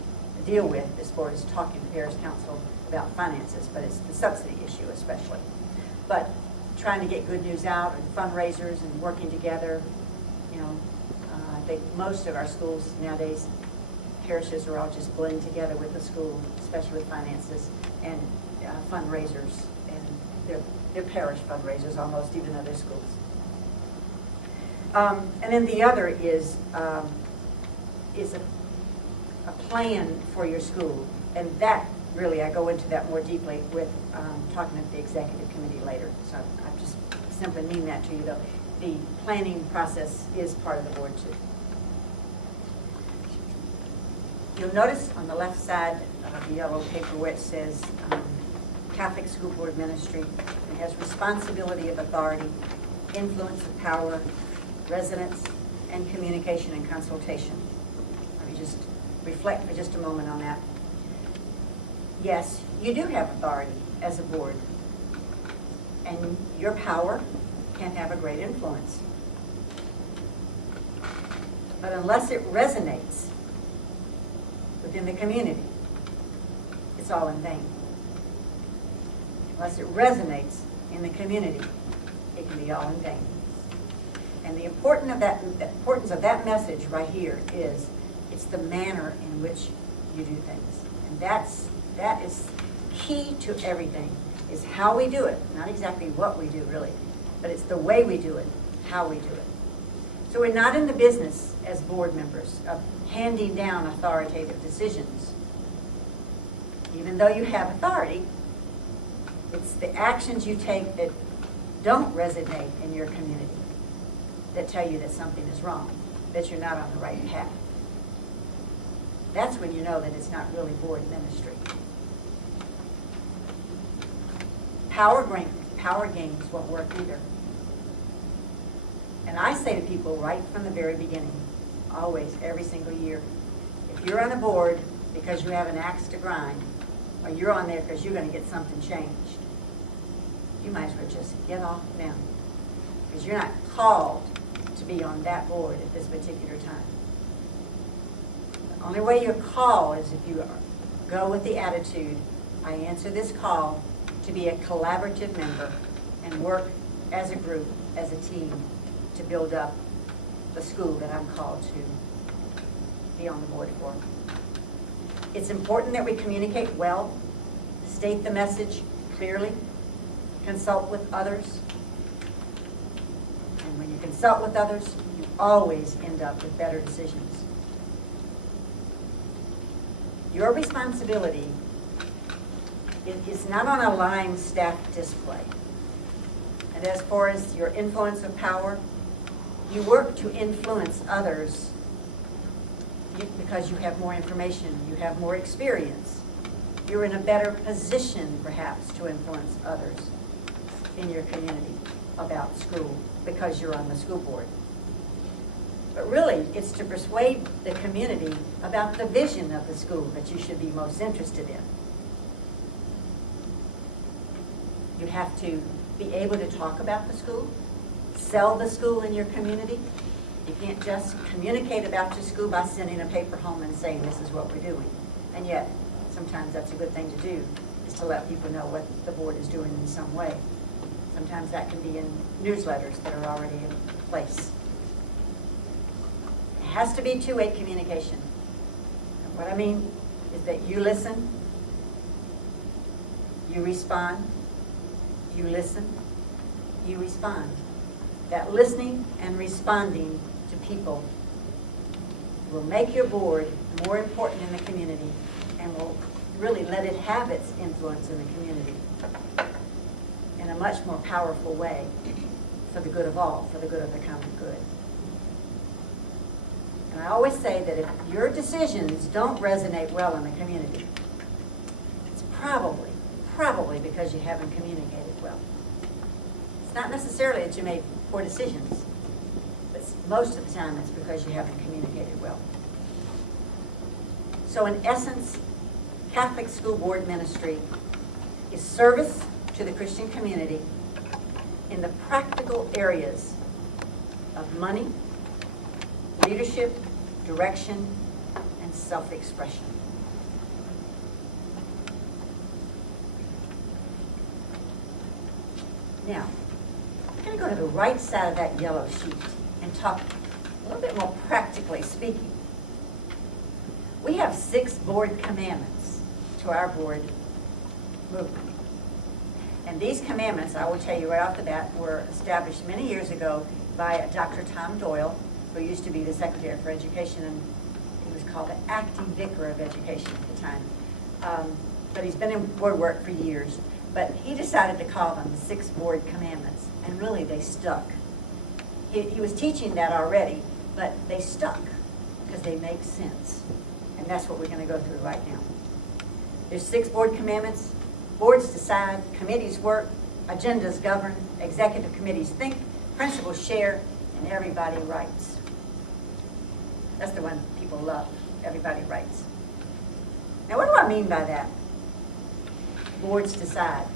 deal with as far as talking to parish council about finances, but it's the subsidy issue especially. But trying to get good news out and fundraisers and working together, you know, I think most of our schools nowadays, parishes are all just blending together with the school, especially with finances and fundraisers, and they're parish fundraisers almost, even though they're schools. And then the other is a plan for your school, and that really, I go into that more deeply with talking with the executive committee later. So I just simply mean that to you, though. The planning process is part of the board too. You'll notice on the left side of the yellow paper where it says Catholic School Board Ministry. It has responsibility of authority, influence of power, residence, and communication and consultation. Let me just reflect for just a moment on that. Yes, you do have authority as a board, and your power can have a great influence. But unless it resonates within the community, it's all in vain. Unless it resonates in the community, it can be all in vain. And the importance of that message right here is it's the manner in which you do things. And that is key to everything, is how we do it. Not exactly what we do, really, but it's the way we do it, how we do it. So we're not in the business as board members of handing down authoritative decisions. Even though you have authority, it's the actions you take that don't resonate in your community that tell you that something is wrong, that you're not on the right path. That's when you know that it's not really board ministry. Power games won't work either. And I say to people right from the very beginning, always, every single year, if you're on a board because you have an axe to grind, or you're on there because you're going to get something changed, you might as well just get off now, because you're not called to be on that board at this particular time. The only way you're called is if you go with the attitude, I answer this call to be a collaborative member and work as a group, as a team, to build up the school that I'm called to be on the board for. It's important that we communicate well, state the message clearly, consult with others. And when you consult with others, you always end up with better decisions. Your responsibility is not on a line staff display. And as far as your influence of power, you work to influence others because you have more information, you have more experience. You're in a better position, perhaps, to influence others in your community about school because you're on the school board. But really, it's to persuade the community about the vision of the school that you should be most interested in. You have to be able to talk about the school, sell the school in your community. You can't just communicate about your school by sending a paper home and saying this is what we're doing. And yet, sometimes that's a good thing to do, is to let people know what the board is doing in some way. Sometimes that can be in newsletters that are already in place. It has to be two-way communication. And what I mean is that you listen, you respond, you listen, you respond. That listening and responding to people will make your board more important in the community and will really let it have its influence in the community in a much more powerful way for the good of all, for the good of the common good. And I always say that if your decisions don't resonate well in the community, it's probably because you haven't communicated well. It's not necessarily that you made poor decisions, but most of the time it's because you haven't communicated well. So in essence, Catholic School Board ministry is service to the Christian community in the practical areas of money, leadership, direction, and self-expression. Now, I'm going to go to the right side of that yellow sheet and talk a little bit more practically speaking. We have 6 board commandments to our board movement. And these commandments, I will tell you right off the bat, were established many years ago by Dr. Tom Doyle, who used to be the Secretary for Education, and he was called the Acting Vicar of Education at the time. But he's been in board work for years. But he decided to call them the 6 board commandments, and really they stuck. He was teaching that already, but they stuck because they make sense. And that's what we're going to go through right now. There's 6 board commandments. Boards decide, committees work, agendas govern, executive committees think, principals share, and everybody writes. That's the one people love. Everybody writes. Now, what do I mean by that? Boards decide.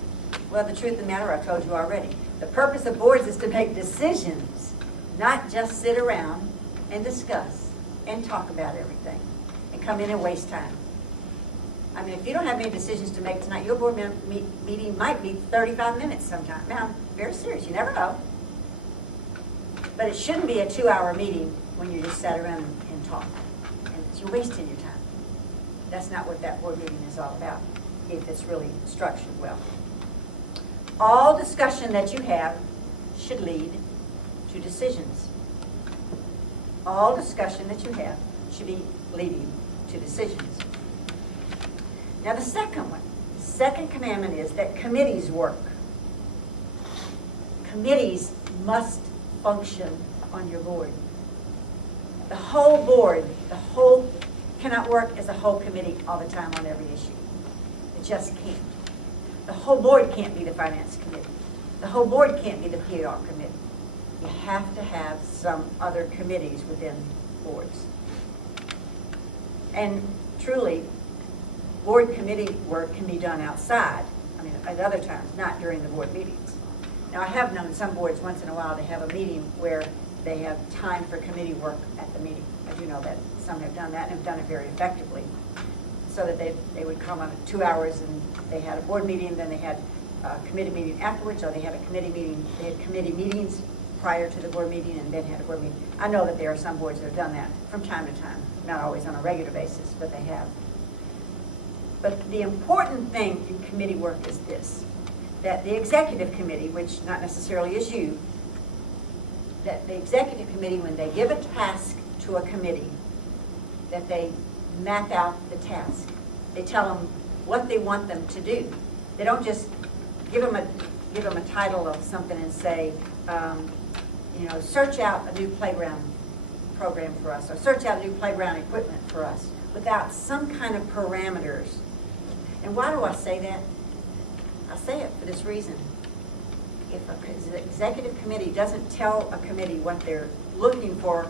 Well, the truth of the matter, I've told you already. The purpose of boards is to make decisions, not just sit around and discuss and talk about everything and come in and waste time. I mean, if you don't have any decisions to make tonight, your board meeting might be 35 minutes sometime. Now, I'm very serious. You never know. But it shouldn't be a 2-hour meeting when you just sat around and talk. And you're wasting your time. That's not what that board meeting is all about, if it's really structured well. All discussion that you have should lead to decisions. All discussion that you have should be leading to decisions. Now the second one, the second commandment is that committees work. Committees must function on your board. The whole board, cannot work as a whole committee all the time on every issue. It just can't. The whole board can't be the finance committee. The whole board can't be the PR committee. You have to have some other committees within boards. And truly, board committee work can be done outside, I mean, at other times, not during the board meetings. Now, I have known some boards once in a while to have a meeting where they have time for committee work at the meeting. I do know that some have done that and have done it very effectively. So that they would come on 2 hours and they had a board meeting, then they had a committee meeting afterwards, or they had a committee meeting, they had committee meetings prior to the board meeting and then had a board meeting. I know that there are some boards that have done that from time to time, not always on a regular basis, but they have. But the important thing in committee work is this, that the executive committee, which not necessarily is you, that the executive committee, when they give a task to a committee, that they map out the task. They tell them what they want them to do. They don't just give them a title of something and say, search out a new playground program for us, or search out new playground equipment for us, without some kind of parameters. And why do I say that? I say it for this reason. If an executive committee doesn't tell a committee what they're looking for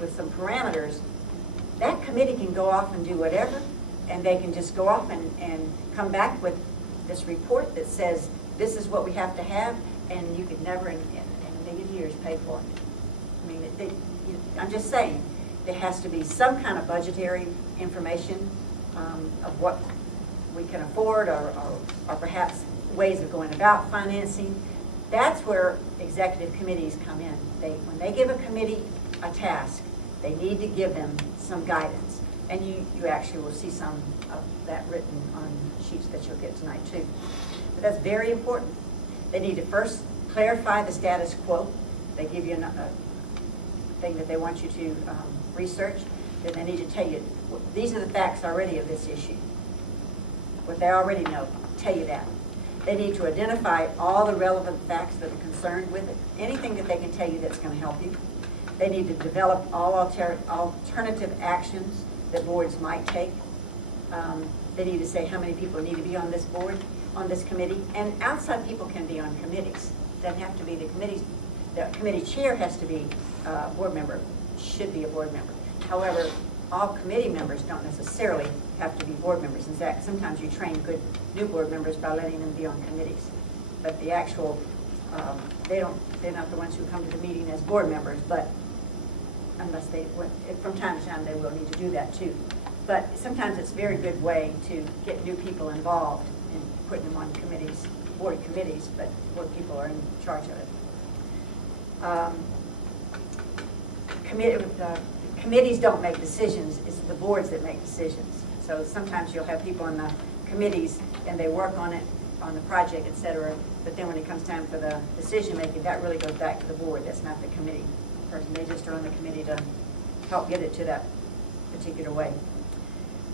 with some parameters, that committee can go off and do whatever, and they can just go off and come back with this report that says, this is what we have to have, and you could never in a million years pay for it. I mean, I'm just saying, there has to be some kind of budgetary information of what we can afford, or perhaps ways of going about financing. That's where executive committees come in. When they give a committee a task, they need to give them some guidance. And you actually will see some of that written on sheets that you'll get tonight too. But that's very important. They need to first clarify the status quo. They give you a thing that they want you to research. Then they need to tell you, these are the facts already of this issue. What they already know, tell you that. They need to identify all the relevant facts that are concerned with it. Anything that they can tell you that's going to help you. They need to develop all alternative actions that boards might take. They need to say how many people need to be on this board, on this committee, and outside people can be on committees. Doesn't have to be the committees. The committee chair has to be a board member, should be a board member. However, all committee members don't necessarily have to be board members. In fact, sometimes you train good new board members by letting them be on committees. But the actual, they're not the ones who come to the meeting as board members, but unless they, from time to time, they will need to do that too. But sometimes it's a very good way to get new people involved in putting them on committees, board committees, but where people are in charge of it. Committees don't make decisions, it's the boards that make decisions. So sometimes you'll have people on the committees and they work on it, on the project, et cetera, but then when it comes time for the decision making, that really goes back to the board. That's not the committee person. They just are on the committee to help get it to that particular way.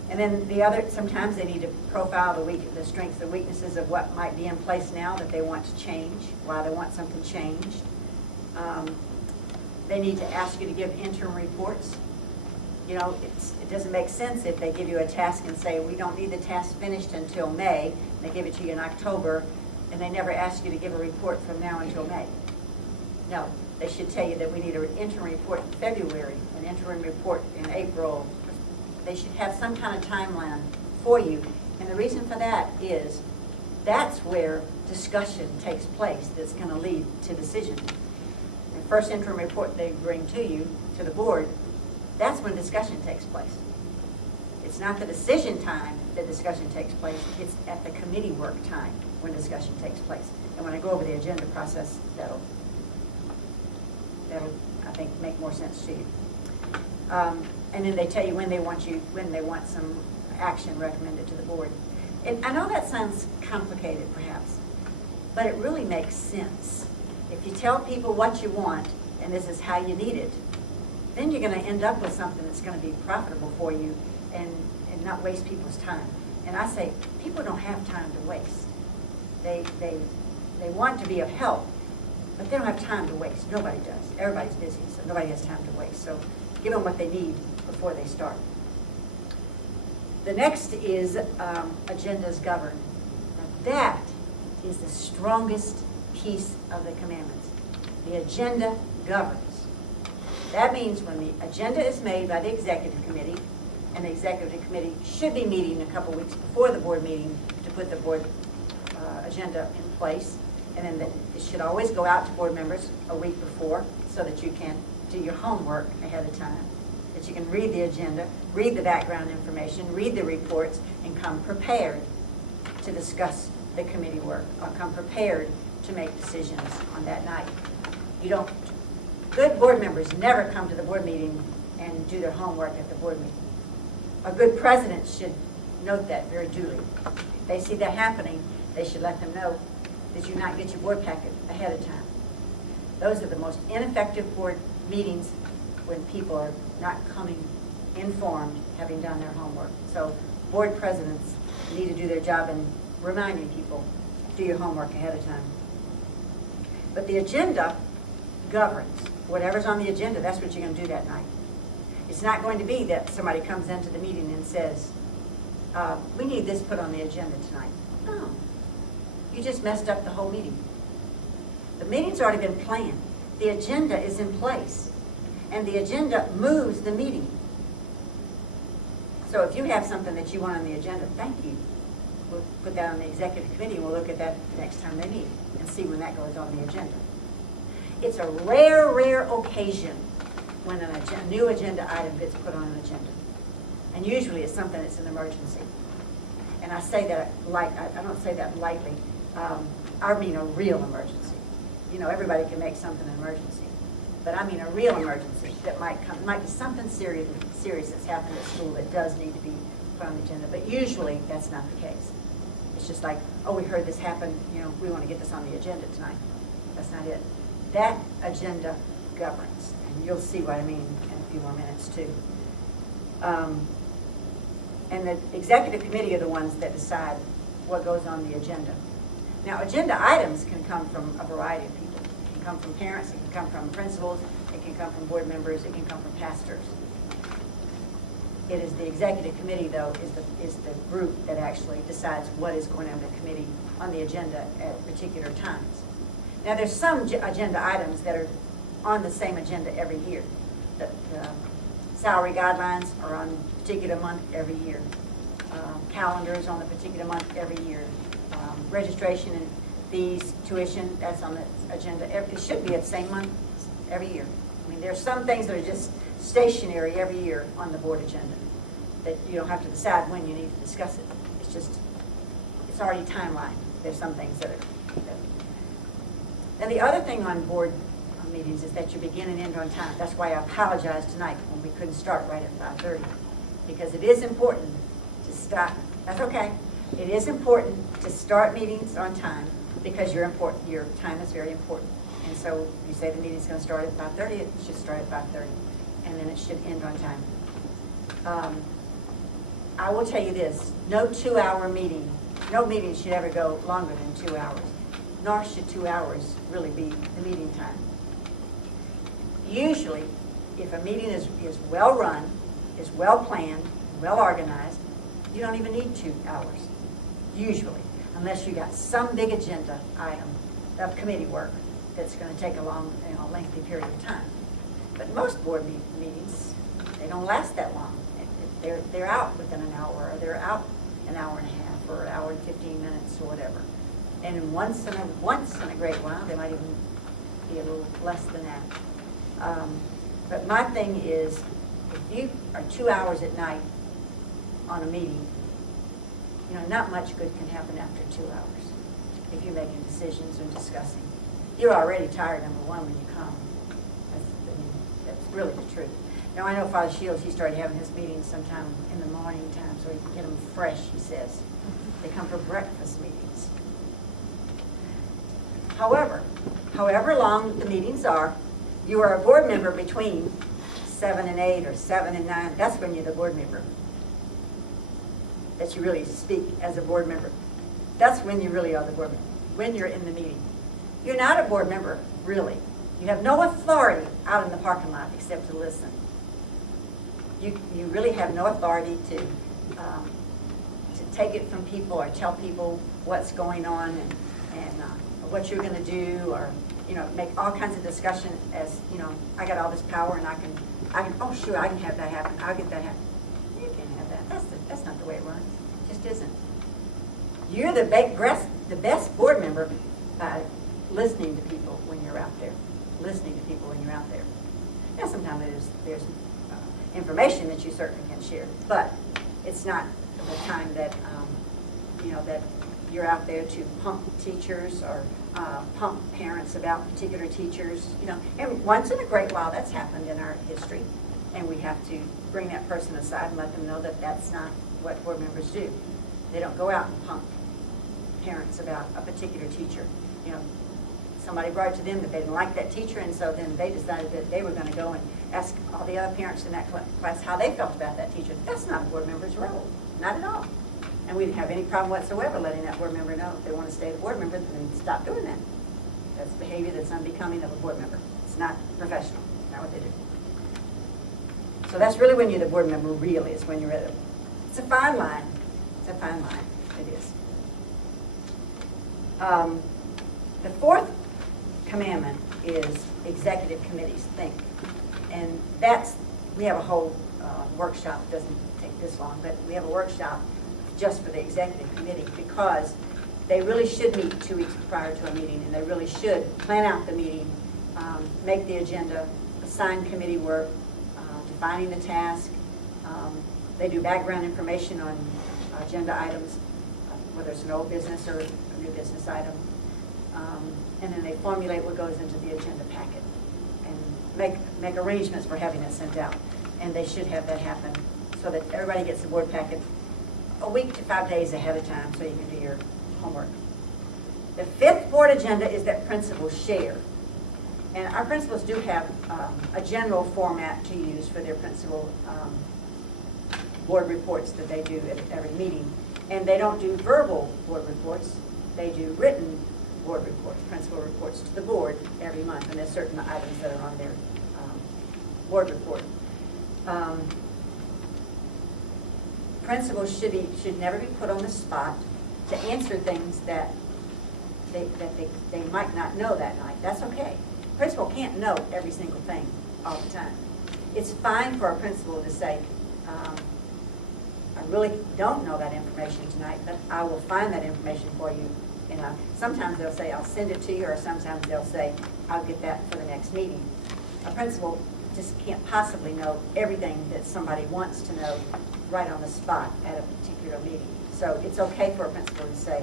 And then the other, sometimes they need to profile the strengths and weaknesses of what might be in place now that they want to change, why they want something changed. They need to ask you to give interim reports. You know, it doesn't make sense if they give you a task and say, we don't need the task finished until May. They give it to you in October, and they never ask you to give a report from now until May. No, they should tell you that we need an interim report in February, an interim report in April. They should have some kind of timeline for you. And the reason for that is that's where discussion takes place that's going to lead to decision. The first interim report they bring to you, to the board, that's when discussion takes place. It's not the decision time that discussion takes place, it's at the committee work time when discussion takes place. And when I go over the agenda process, that'll I think make more sense to you. And then they tell you when they want some action recommended to the board. And I know that sounds complicated perhaps, but it really makes sense. If you tell people what you want and this is how you need it, then you're going to end up with something that's going to be profitable for you and not waste people's time. And I say, people don't have time to waste. They want to be of help, but they don't have time to waste. Nobody does. Everybody's busy, so nobody has time to waste. So give them what they need before they start. The next is agendas govern. Now that is the strongest piece of the commandments. The agenda governs. That means when the agenda is made by the executive committee, and the executive committee should be meeting a couple weeks before the board meeting to put the board agenda in place, and then it should always go out to board members a week before so that you can do your homework ahead of time, that you can read the agenda, read the background information, read the reports, and come prepared to discuss the committee work, or come prepared to make decisions on that night. You don't, good board members never come to the board meeting and do their homework at the board meeting. A good president should note that very duly. If they see that happening, they should let them know that you not get your board packet ahead of time. Those are the most ineffective board meetings when people are not coming informed, having done their homework. So board presidents need to do their job in reminding people, do your homework ahead of time. But the agenda governs. Whatever's on the agenda, that's what you're going to do that night. It's not going to be that somebody comes into the meeting and says, we need this put on the agenda tonight. No. You just messed up the whole meeting. The meeting's already been planned. The agenda is in place. And the agenda moves the meeting. So if you have something that you want on the agenda, thank you. We'll put that on the executive committee and we'll look at that the next time they meet and see when that goes on the agenda. It's a rare, rare occasion when a new agenda item gets put on an agenda. And usually it's something that's an emergency. And I say that I don't say that lightly. I mean a real emergency. You know, everybody can make something an emergency. But I mean a real emergency that might be something serious that's happened at school that does need to be put on the agenda. But usually that's not the case. It's just like, oh, we heard this happen, you know, we want to get this on the agenda tonight. That's not it. That agenda governs. And you'll see what I mean in a few more minutes too. And the executive committee are the ones that decide what goes on the agenda. Now, agenda items can come from a variety of people. It can come from parents, it can come from principals, it can come from board members, it can come from pastors. It is the executive committee, though, is the group that actually decides what is going on the committee on the agenda at particular times. Now, there's some agenda items that are on the same agenda every year. Salary guidelines are on a particular month every year. Calendars on a particular month every year. Registration and fees, tuition, that's on the agenda. It should be at the same month every year. I mean, there's some things that are just stationary every year on the board agenda that you don't have to decide when you need to discuss it. It's just, it's already timelined. There's some things that are. And the other thing on board meetings is that you begin and end on time. That's why I apologize tonight when we couldn't start right at 5:30, because it is important to start. That's okay. It is important to start meetings on time because you're important. Your time is very important. And so you say the meeting's going to start at 5:30, it should start at 5:30, and then it should end on time. I will tell you this, no 2-hour meeting, no meeting should ever go longer than 2 hours, nor should 2 hours really be the meeting time. Usually, if a meeting is well run, is well planned, well organized, you don't even need 2 hours, usually, unless you got some big agenda item of committee work that's going to take a long, lengthy period of time. But most board meetings, they don't last that long. They're out within an hour, or they're out an hour and a half, or an hour and 15 minutes, or whatever. And once in a great while, they might even be a little less than that. But my thing is, if you are 2 hours at night on a meeting, not much good can happen after 2 hours if you're making decisions and discussing. You're already tired, number one, when you come. That's really the truth. Now, I know Father Shields, he started having his meetings sometime in the morning time so he can get them fresh, he says. They come for breakfast meetings. However long the meetings are, you are a board member between 7 and 8 or 7 and 9. That's when you're the board member. That you really speak as a board member. That's when you really are the board member, when you're in the meeting. You're not a board member, really. You have no authority out in the parking lot except to listen. You really have no authority to take it from people or tell people what's going on and what you're going to do, or make all kinds of discussion as I got all this power and I can oh sure I can have that happen. I'll get that happen. You can't have that. That's not the way it runs. It just isn't. You're the best board member by listening to people when you're out there. Listening to people when you're out there. Now sometimes there's information that you certainly can share, but it's not the time that that you're out there to pump teachers or pump parents about particular teachers. And once in a great while that's happened in our history, and we have to bring that person aside and let them know that that's not what board members do. They don't go out and pump parents about a particular teacher. Somebody brought it to them that they didn't like that teacher, and so then they decided that they were going to go and ask all the other parents in that class how they felt about that teacher. That's not a board member's role, not at all. And we didn't have any problem whatsoever letting that board member know if they want to stay a board member, then stop doing that. That's behavior that's unbecoming of a board member. It's not professional, not what they do. So that's really when you're the board member, really, is when you're at it's a fine line. It's a fine line, it is. The fourth commandment is executive committees think. And we have a whole workshop, it doesn't take this long, but we have a workshop just for the executive committee because they really should meet 2 weeks prior to a meeting, and they really should plan out the meeting, make the agenda, assign committee work, defining the task. They do background information on agenda items, whether it's an old business or a new business item. And then they formulate what goes into the agenda packet and make arrangements for having it sent out. And they should have that happen so that everybody gets the board packet a week to 5 days ahead of time so you can do your homework. The fifth board agenda is that principals share. And our principals do have a general format to use for their principal board reports that they do at every meeting. And they don't do verbal board reports, they do written board reports, principal reports to the board every month, and there's certain items that are on their board report. Principals should never be put on the spot to answer things that they might not know that night. That's okay. Principal can't know every single thing all the time. It's fine for a principal to say, I really don't know that information tonight, but I will find that information for you. You know, sometimes they'll say, I'll send it to you, or sometimes they'll say, I'll get that for the next meeting. A principal just can't possibly know everything that somebody wants to know right on the spot at a particular meeting. So it's okay for a principal to say,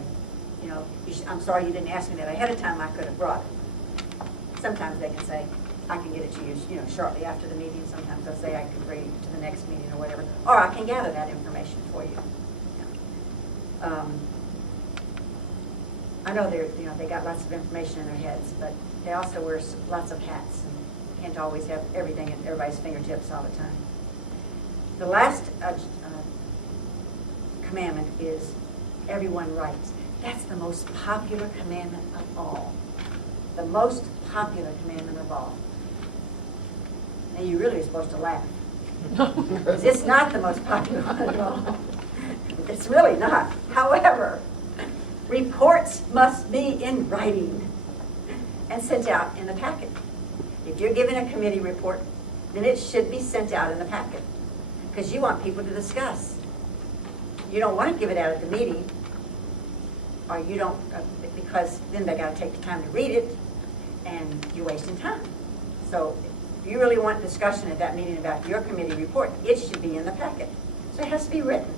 you know, I'm sorry you didn't ask me that ahead of time, I could have brought it. Sometimes they can say, I can get it to you, you know, shortly after the meeting. Sometimes they'll say I can bring it to the next meeting or whatever, or I can gather that information for you. I know they got lots of information in their heads, but they also wear lots of hats and can't always have everything at everybody's fingertips all the time. The last commandment is everyone writes. That's the most popular commandment of all. The most popular commandment of all. And you really are supposed to laugh. Because it's not the most popular one at all. It's really not. However, reports must be in writing and sent out in the packet. If you're giving a committee report, then it should be sent out in the packet. Because you want people to discuss. You don't want to give it out at the meeting, or you don't, because then they got to take the time to read it, and you're wasting time. So if you really want discussion at that meeting about your committee report, it should be in the packet. So it has to be written.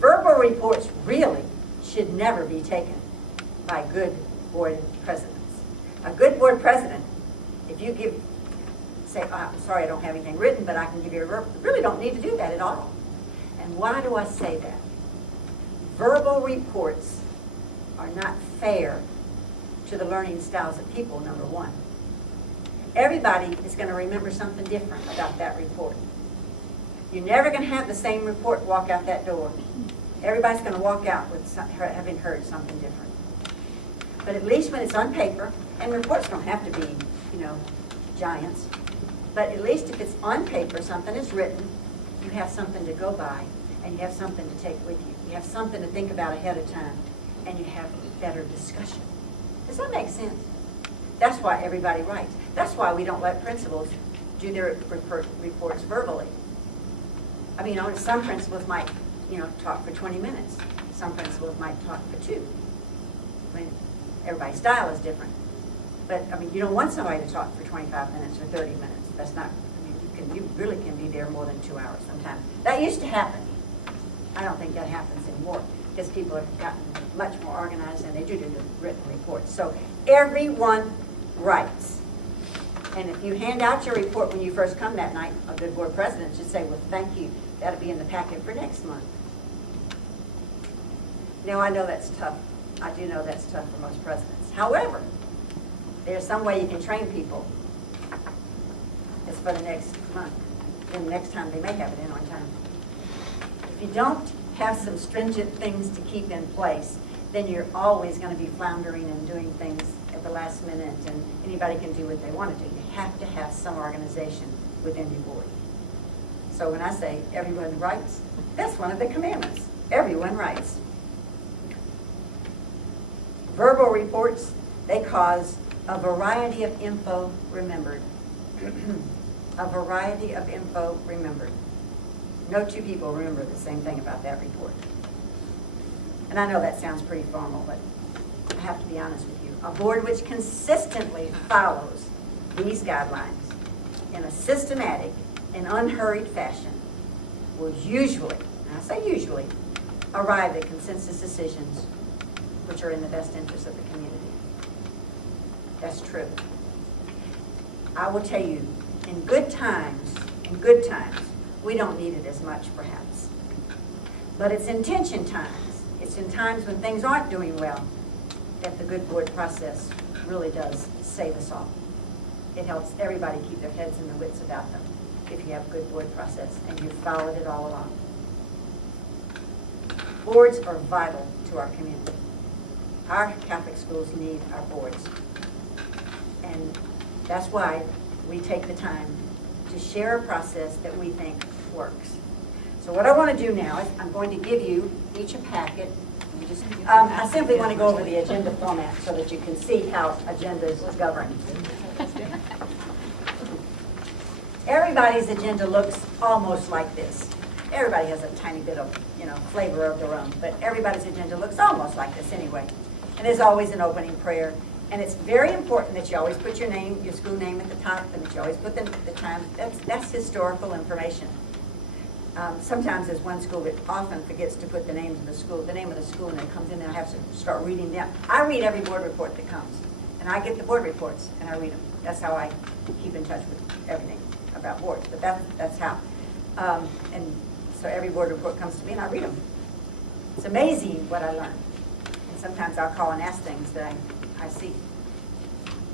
Verbal reports really should never be taken by good board presidents. A good board president, if you say, oh, I'm sorry I don't have anything written, but I can give you a verbal, you really don't need to do that at all. And why do I say that? Verbal reports are not fair to the learning styles of people, number one. Everybody is going to remember something different about that report. You're never going to have the same report walk out that door. Everybody's going to walk out with having heard something different. But at least when it's on paper, and reports don't have to be, you know, giants, but at least if it's on paper, something is written, you have something to go by, and you have something to take with you. You have something to think about ahead of time, and you have better discussion. Does that make sense? That's why everybody writes. That's why we don't let principals do their reports verbally. I mean, some principals might, you know, talk for 20 minutes. Some principals might talk for 2. I mean, everybody's style is different. But, I mean, you don't want somebody to talk for 25 minutes or 30 minutes. That's not, I mean, you really can be there more than 2 hours sometimes. That used to happen. I don't think that happens anymore because people have gotten much more organized and they do the written reports. So everyone writes. And if you hand out your report when you first come that night, a good board president should say, well, thank you. That'll be in the packet for next month. Now, I know that's tough. I do know that's tough for most presidents. However, there's some way you can train people. It's for the next month. Then the next time they may have it in on time. If you don't have some stringent things to keep in place, then you're always going to be floundering and doing things at the last minute, and anybody can do what they want to do. You have to have some organization within your board. So when I say everyone writes, that's one of the commandments. Everyone writes. Verbal reports, they cause a variety of info remembered. A variety of info remembered. No two people remember the same thing about that report. And I know that sounds pretty formal, but I have to be honest with you. A board which consistently follows these guidelines in a systematic and unhurried fashion will usually, and I say usually, arrive at consensus decisions which are in the best interest of the community. That's true. I will tell you, in good times, we don't need it as much perhaps. But it's in tension times. It's in times when things aren't doing well that the good board process really does save us all. It helps everybody keep their heads and their wits about them if you have a good board process and you've followed it all along. Boards are vital to our community. Our Catholic schools need our boards. And that's why we take the time to share a process that we think works. So what I want to do now is I'm going to give you each a packet. I simply want to go over the agenda format so that you can see how agendas is governed. Everybody's agenda looks almost like this. Everybody has a tiny bit of, flavor of their own, but everybody's agenda looks almost like this anyway. And there's always an opening prayer. And it's very important that you always put your name, your school name at the top, and that you always put the time. That's historical information. Sometimes there's one school that often forgets to put the name of the school, and it comes in and I have to start reading them. I read every board report that comes, and I get the board reports and I read them. That's how I keep in touch with everything about boards, but that's how. And so every board report comes to me and I read them. It's amazing what I learn. And sometimes I'll call and ask things that I see.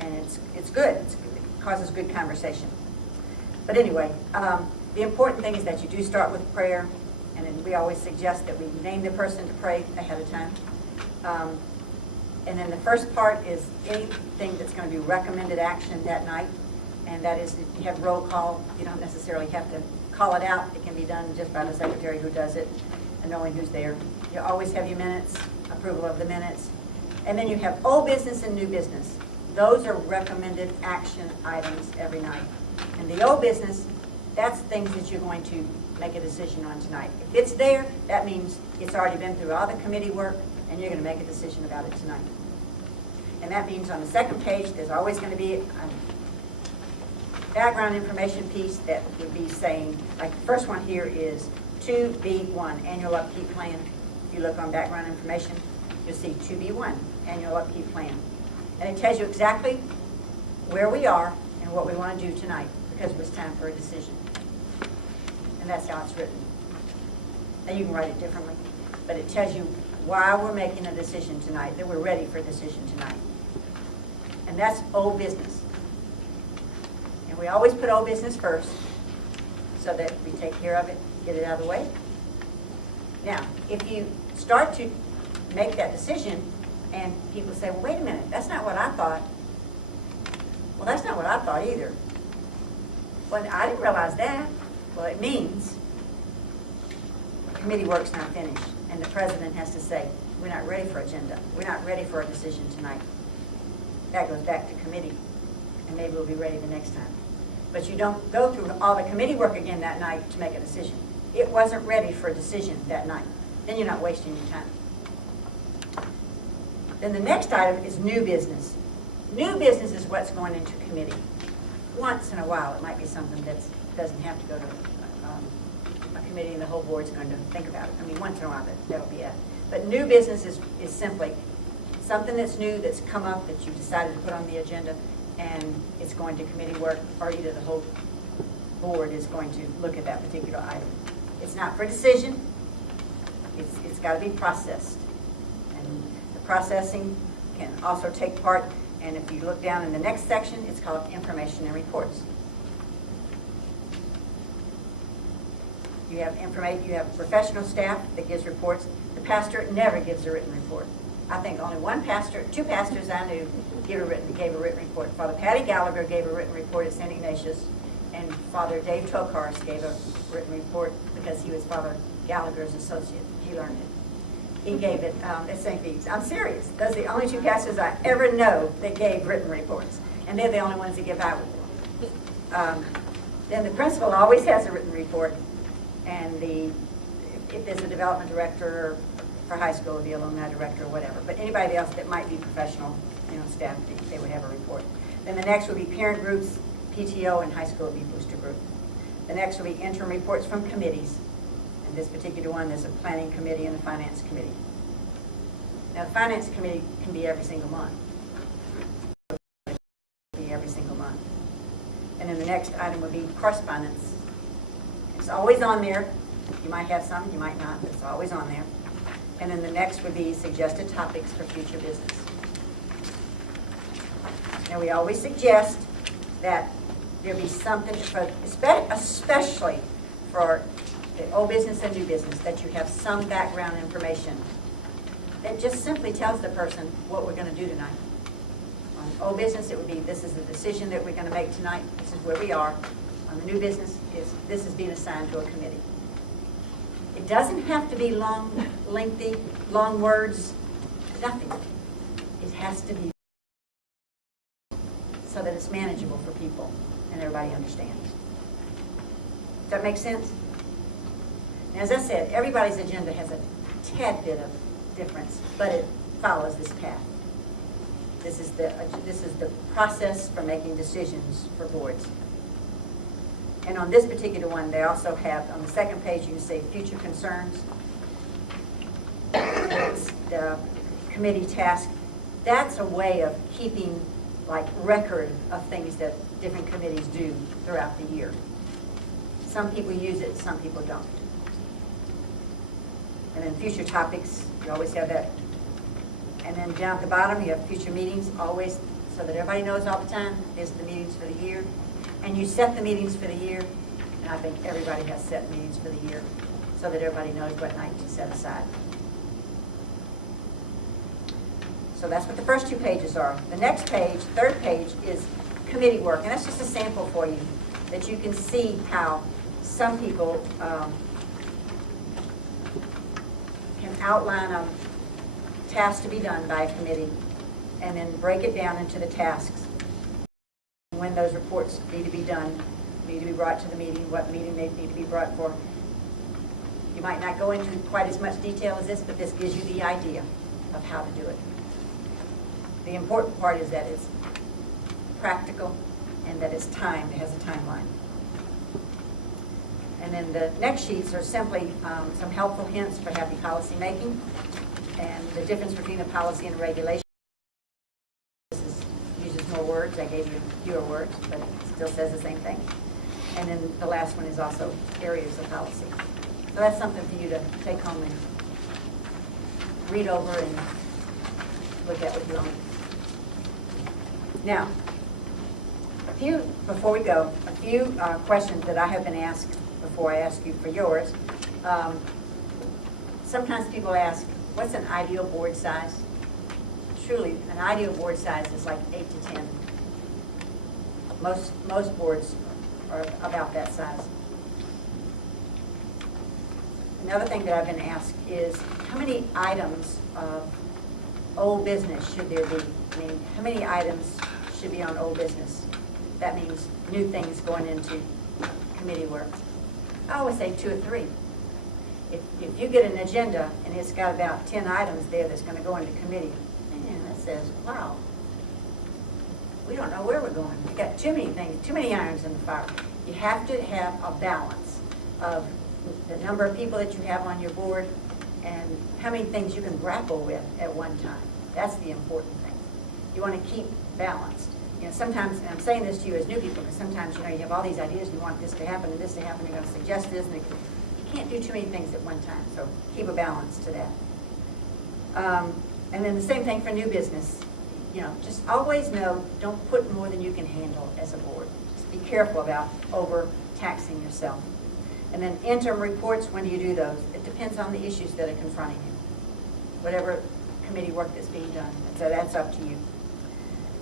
And it's good. It causes good conversation. But anyway, the important thing is that you do start with prayer, and then we always suggest that we name the person to pray ahead of time. And then the first part is anything that's going to be recommended action that night, and that is if you have roll call, you don't necessarily have to call it out. It can be done just by the secretary who does it and knowing who's there. You always have your minutes, approval of the minutes. And then you have old business and new business. Those are recommended action items every night. And the old business, that's things that you're going to make a decision on tonight. If it's there, that means it's already been through all the committee work, and you're going to make a decision about it tonight. And that means on the second page, there's always going to be a background information piece that would be saying, like the first one here is 2B1, Annual Upkeep Plan. If you look on background information, you'll see 2B1, Annual Upkeep Plan. And it tells you exactly where we are and what we want to do tonight, because it was time for a decision. And that's how it's written. Now you can write it differently, but it tells you why we're making a decision tonight, that we're ready for a decision tonight. And that's old business. And we always put old business first so that we take care of it, get it out of the way. Now, if you start to make that decision and people say, well, wait a minute, that's not what I thought. Well, that's not what I thought either. Well, I didn't realize that. Well, it means committee work's not finished, and the president has to say, we're not ready for agenda. We're not ready for a decision tonight. That goes back to committee, and maybe we'll be ready the next time. But you don't go through all the committee work again that night to make a decision. It wasn't ready for a decision that night. Then you're not wasting your time. Then the next item is new business. New business is what's going into committee. Once in a while, it might be something that doesn't have to go to a committee and the whole board's going to think about it. I mean, once in a while, that'll be it. But new business is simply something that's new that's come up that you decided to put on the agenda, and it's going to committee work, or either the whole board is going to look at that particular item. It's not for decision. It's got to be processed. And the processing can also take part, and if you look down in the next section, it's called information and reports. You have professional staff that gives reports. The pastor never gives a written report. I think only two pastors I knew gave a written report. Father Patty Gallagher gave a written report at St. Ignatius, and Father Dave Tokars gave a written report because he was Father Gallagher's associate. He learned it. He gave it at St. Bede's. I'm serious. Those are the only two pastors I ever know that gave written reports, and they're the only ones that get by with it. Then the principal always has a written report, and if there's a development director for high school, the alumni director or whatever, but anybody else that might be professional, staff, they would have a report. Then the next would be parent groups, PTO, and high school would be booster group. The next will be interim reports from committees. And this particular one, there's a planning committee and a finance committee. Now, the finance committee can be every single month. And then the next item would be correspondence. It's always on there. You might have some, you might not, but it's always on there. And then the next would be suggested topics for future business. Now, we always suggest that there be something, especially for the old business and new business, that you have some background information that just simply tells the person what we're going to do tonight. On old business, it would be, this is the decision that we're going to make tonight. This is where we are. On the new business, this is being assigned to a committee. It doesn't have to be long, lengthy, long words, nothing. It has to be so that it's manageable for people and everybody understands. that make sense? And as I said, everybody's agenda has a tad bit of difference, but it follows this path. This is the process for making decisions for boards. And on this particular one, they also have, on the second page, you can say future concerns. It's the committee task. That's a way of keeping like record of things that different committees do throughout the year. Some people use it, some people don't. And then future topics, you always have that. And then down at the bottom, you have future meetings, always, so that everybody knows all the time, here's the meetings for the year. And you set the meetings for the year, and I think everybody has set meetings for the year, so that everybody knows what night to set aside. So that's what the first two pages are. The next page, third page, is committee work, and that's just a sample for you, that you can see how some people can outline a task to be done by a committee, and then break it down into the tasks. When those reports need to be done, need to be brought to the meeting, what meeting they need to be brought for. You might not go into quite as much detail as this, but this gives you the idea of how to do it. The important part is that it's practical and that it's timed, it has a timeline. And then the next sheets are simply some helpful hints for happy policy making and the difference between a policy and a regulation. This uses more words. I gave you fewer words, but it still says the same thing. And then the last one is also areas of policy. So that's something for you to take home and read over and look at with your own. Now, before we go, a few questions that I have been asked before I ask you for yours. Sometimes people ask, what's an ideal board size? Truly, an ideal board size is like 8 to 10. Most boards are about that size. Another thing that I've been asked is, how many items of old business should there be? I mean, how many items should be on old business? That means new things going into committee work. I always say 2 or 3. If you get an agenda and it's got about 10 items there that's going to go into committee, and that says, wow, we don't know where we're going. We've got too many things, too many irons in the fire. You have to have a balance of the number of people that you have on your board and how many things you can grapple with at one time. That's the important thing. You want to keep balanced. You know, sometimes, and I'm saying this to you as new people, because sometimes, you know, you have all these ideas, you want this to happen and this to happen, you're going to suggest this, and you can't do too many things at one time, so keep a balance to that. And then the same thing for new business. You know, just always know, don't put more than you can handle as a board. Just be careful about overtaxing yourself. And then interim reports, when do you do those? It depends on the issues that are confronting you. Whatever committee work that's being done, so that's up to you.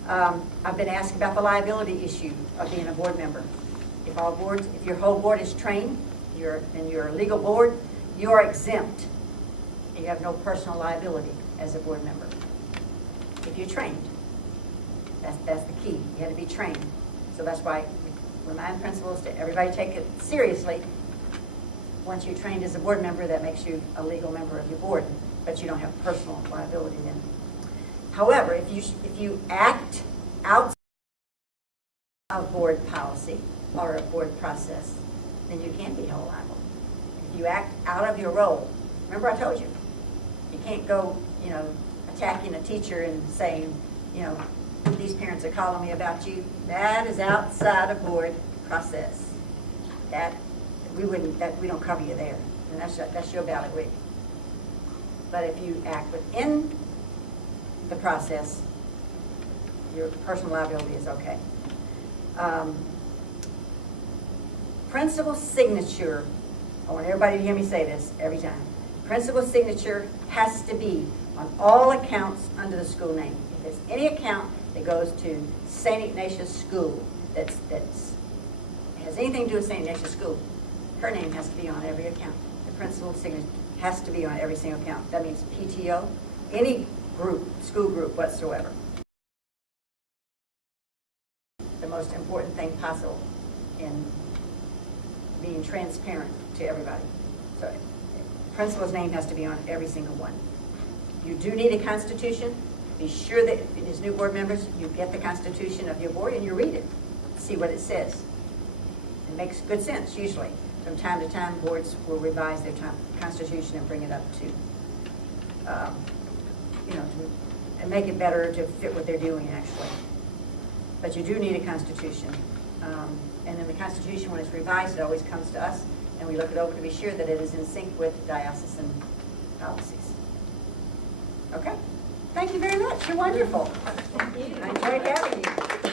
I've been asked about the liability issue of being a board member. If your whole board is trained, and you're a legal board, you are exempt. You have no personal liability as a board member. If you're trained, that's the key. You have to be trained. So that's why we remind principals to everybody take it seriously. Once you're trained as a board member, that makes you a legal member of your board, but you don't have personal liability then. However, if you act outside of board policy or a board process, then you can be held liable. If you act out of your role, remember I told you, you can't go, you know, attacking a teacher and saying, you know, these parents are calling me about you. That is outside of board process. We don't cover you there, and that's your ballot week. But if you act within the process, your personal liability is okay. Principal signature, I want everybody to hear me say this every time. Principal signature has to be on all accounts under the school name. If there's any account that goes to St. Ignatius School that's has anything to do with St. Ignatius School, her name has to be on every account. The principal signature has to be on every single account. That means PTO, any group, school group whatsoever. The most important thing possible in being and transparent to everybody. So principal's name has to be on every single one. You do need a constitution. Be sure that as new board members, you get the constitution of your board and you read it, see what it says. It makes good sense, usually. From time to time, boards will revise their constitution and bring it up to, and make it better to fit what they're doing, actually. But you do need a constitution. And then the constitution, when it's revised, it always comes to us, and we look it over to be sure that it is in sync with diocesan policies. Okay? Thank you very much. You're wonderful. Thank you. I enjoyed having you.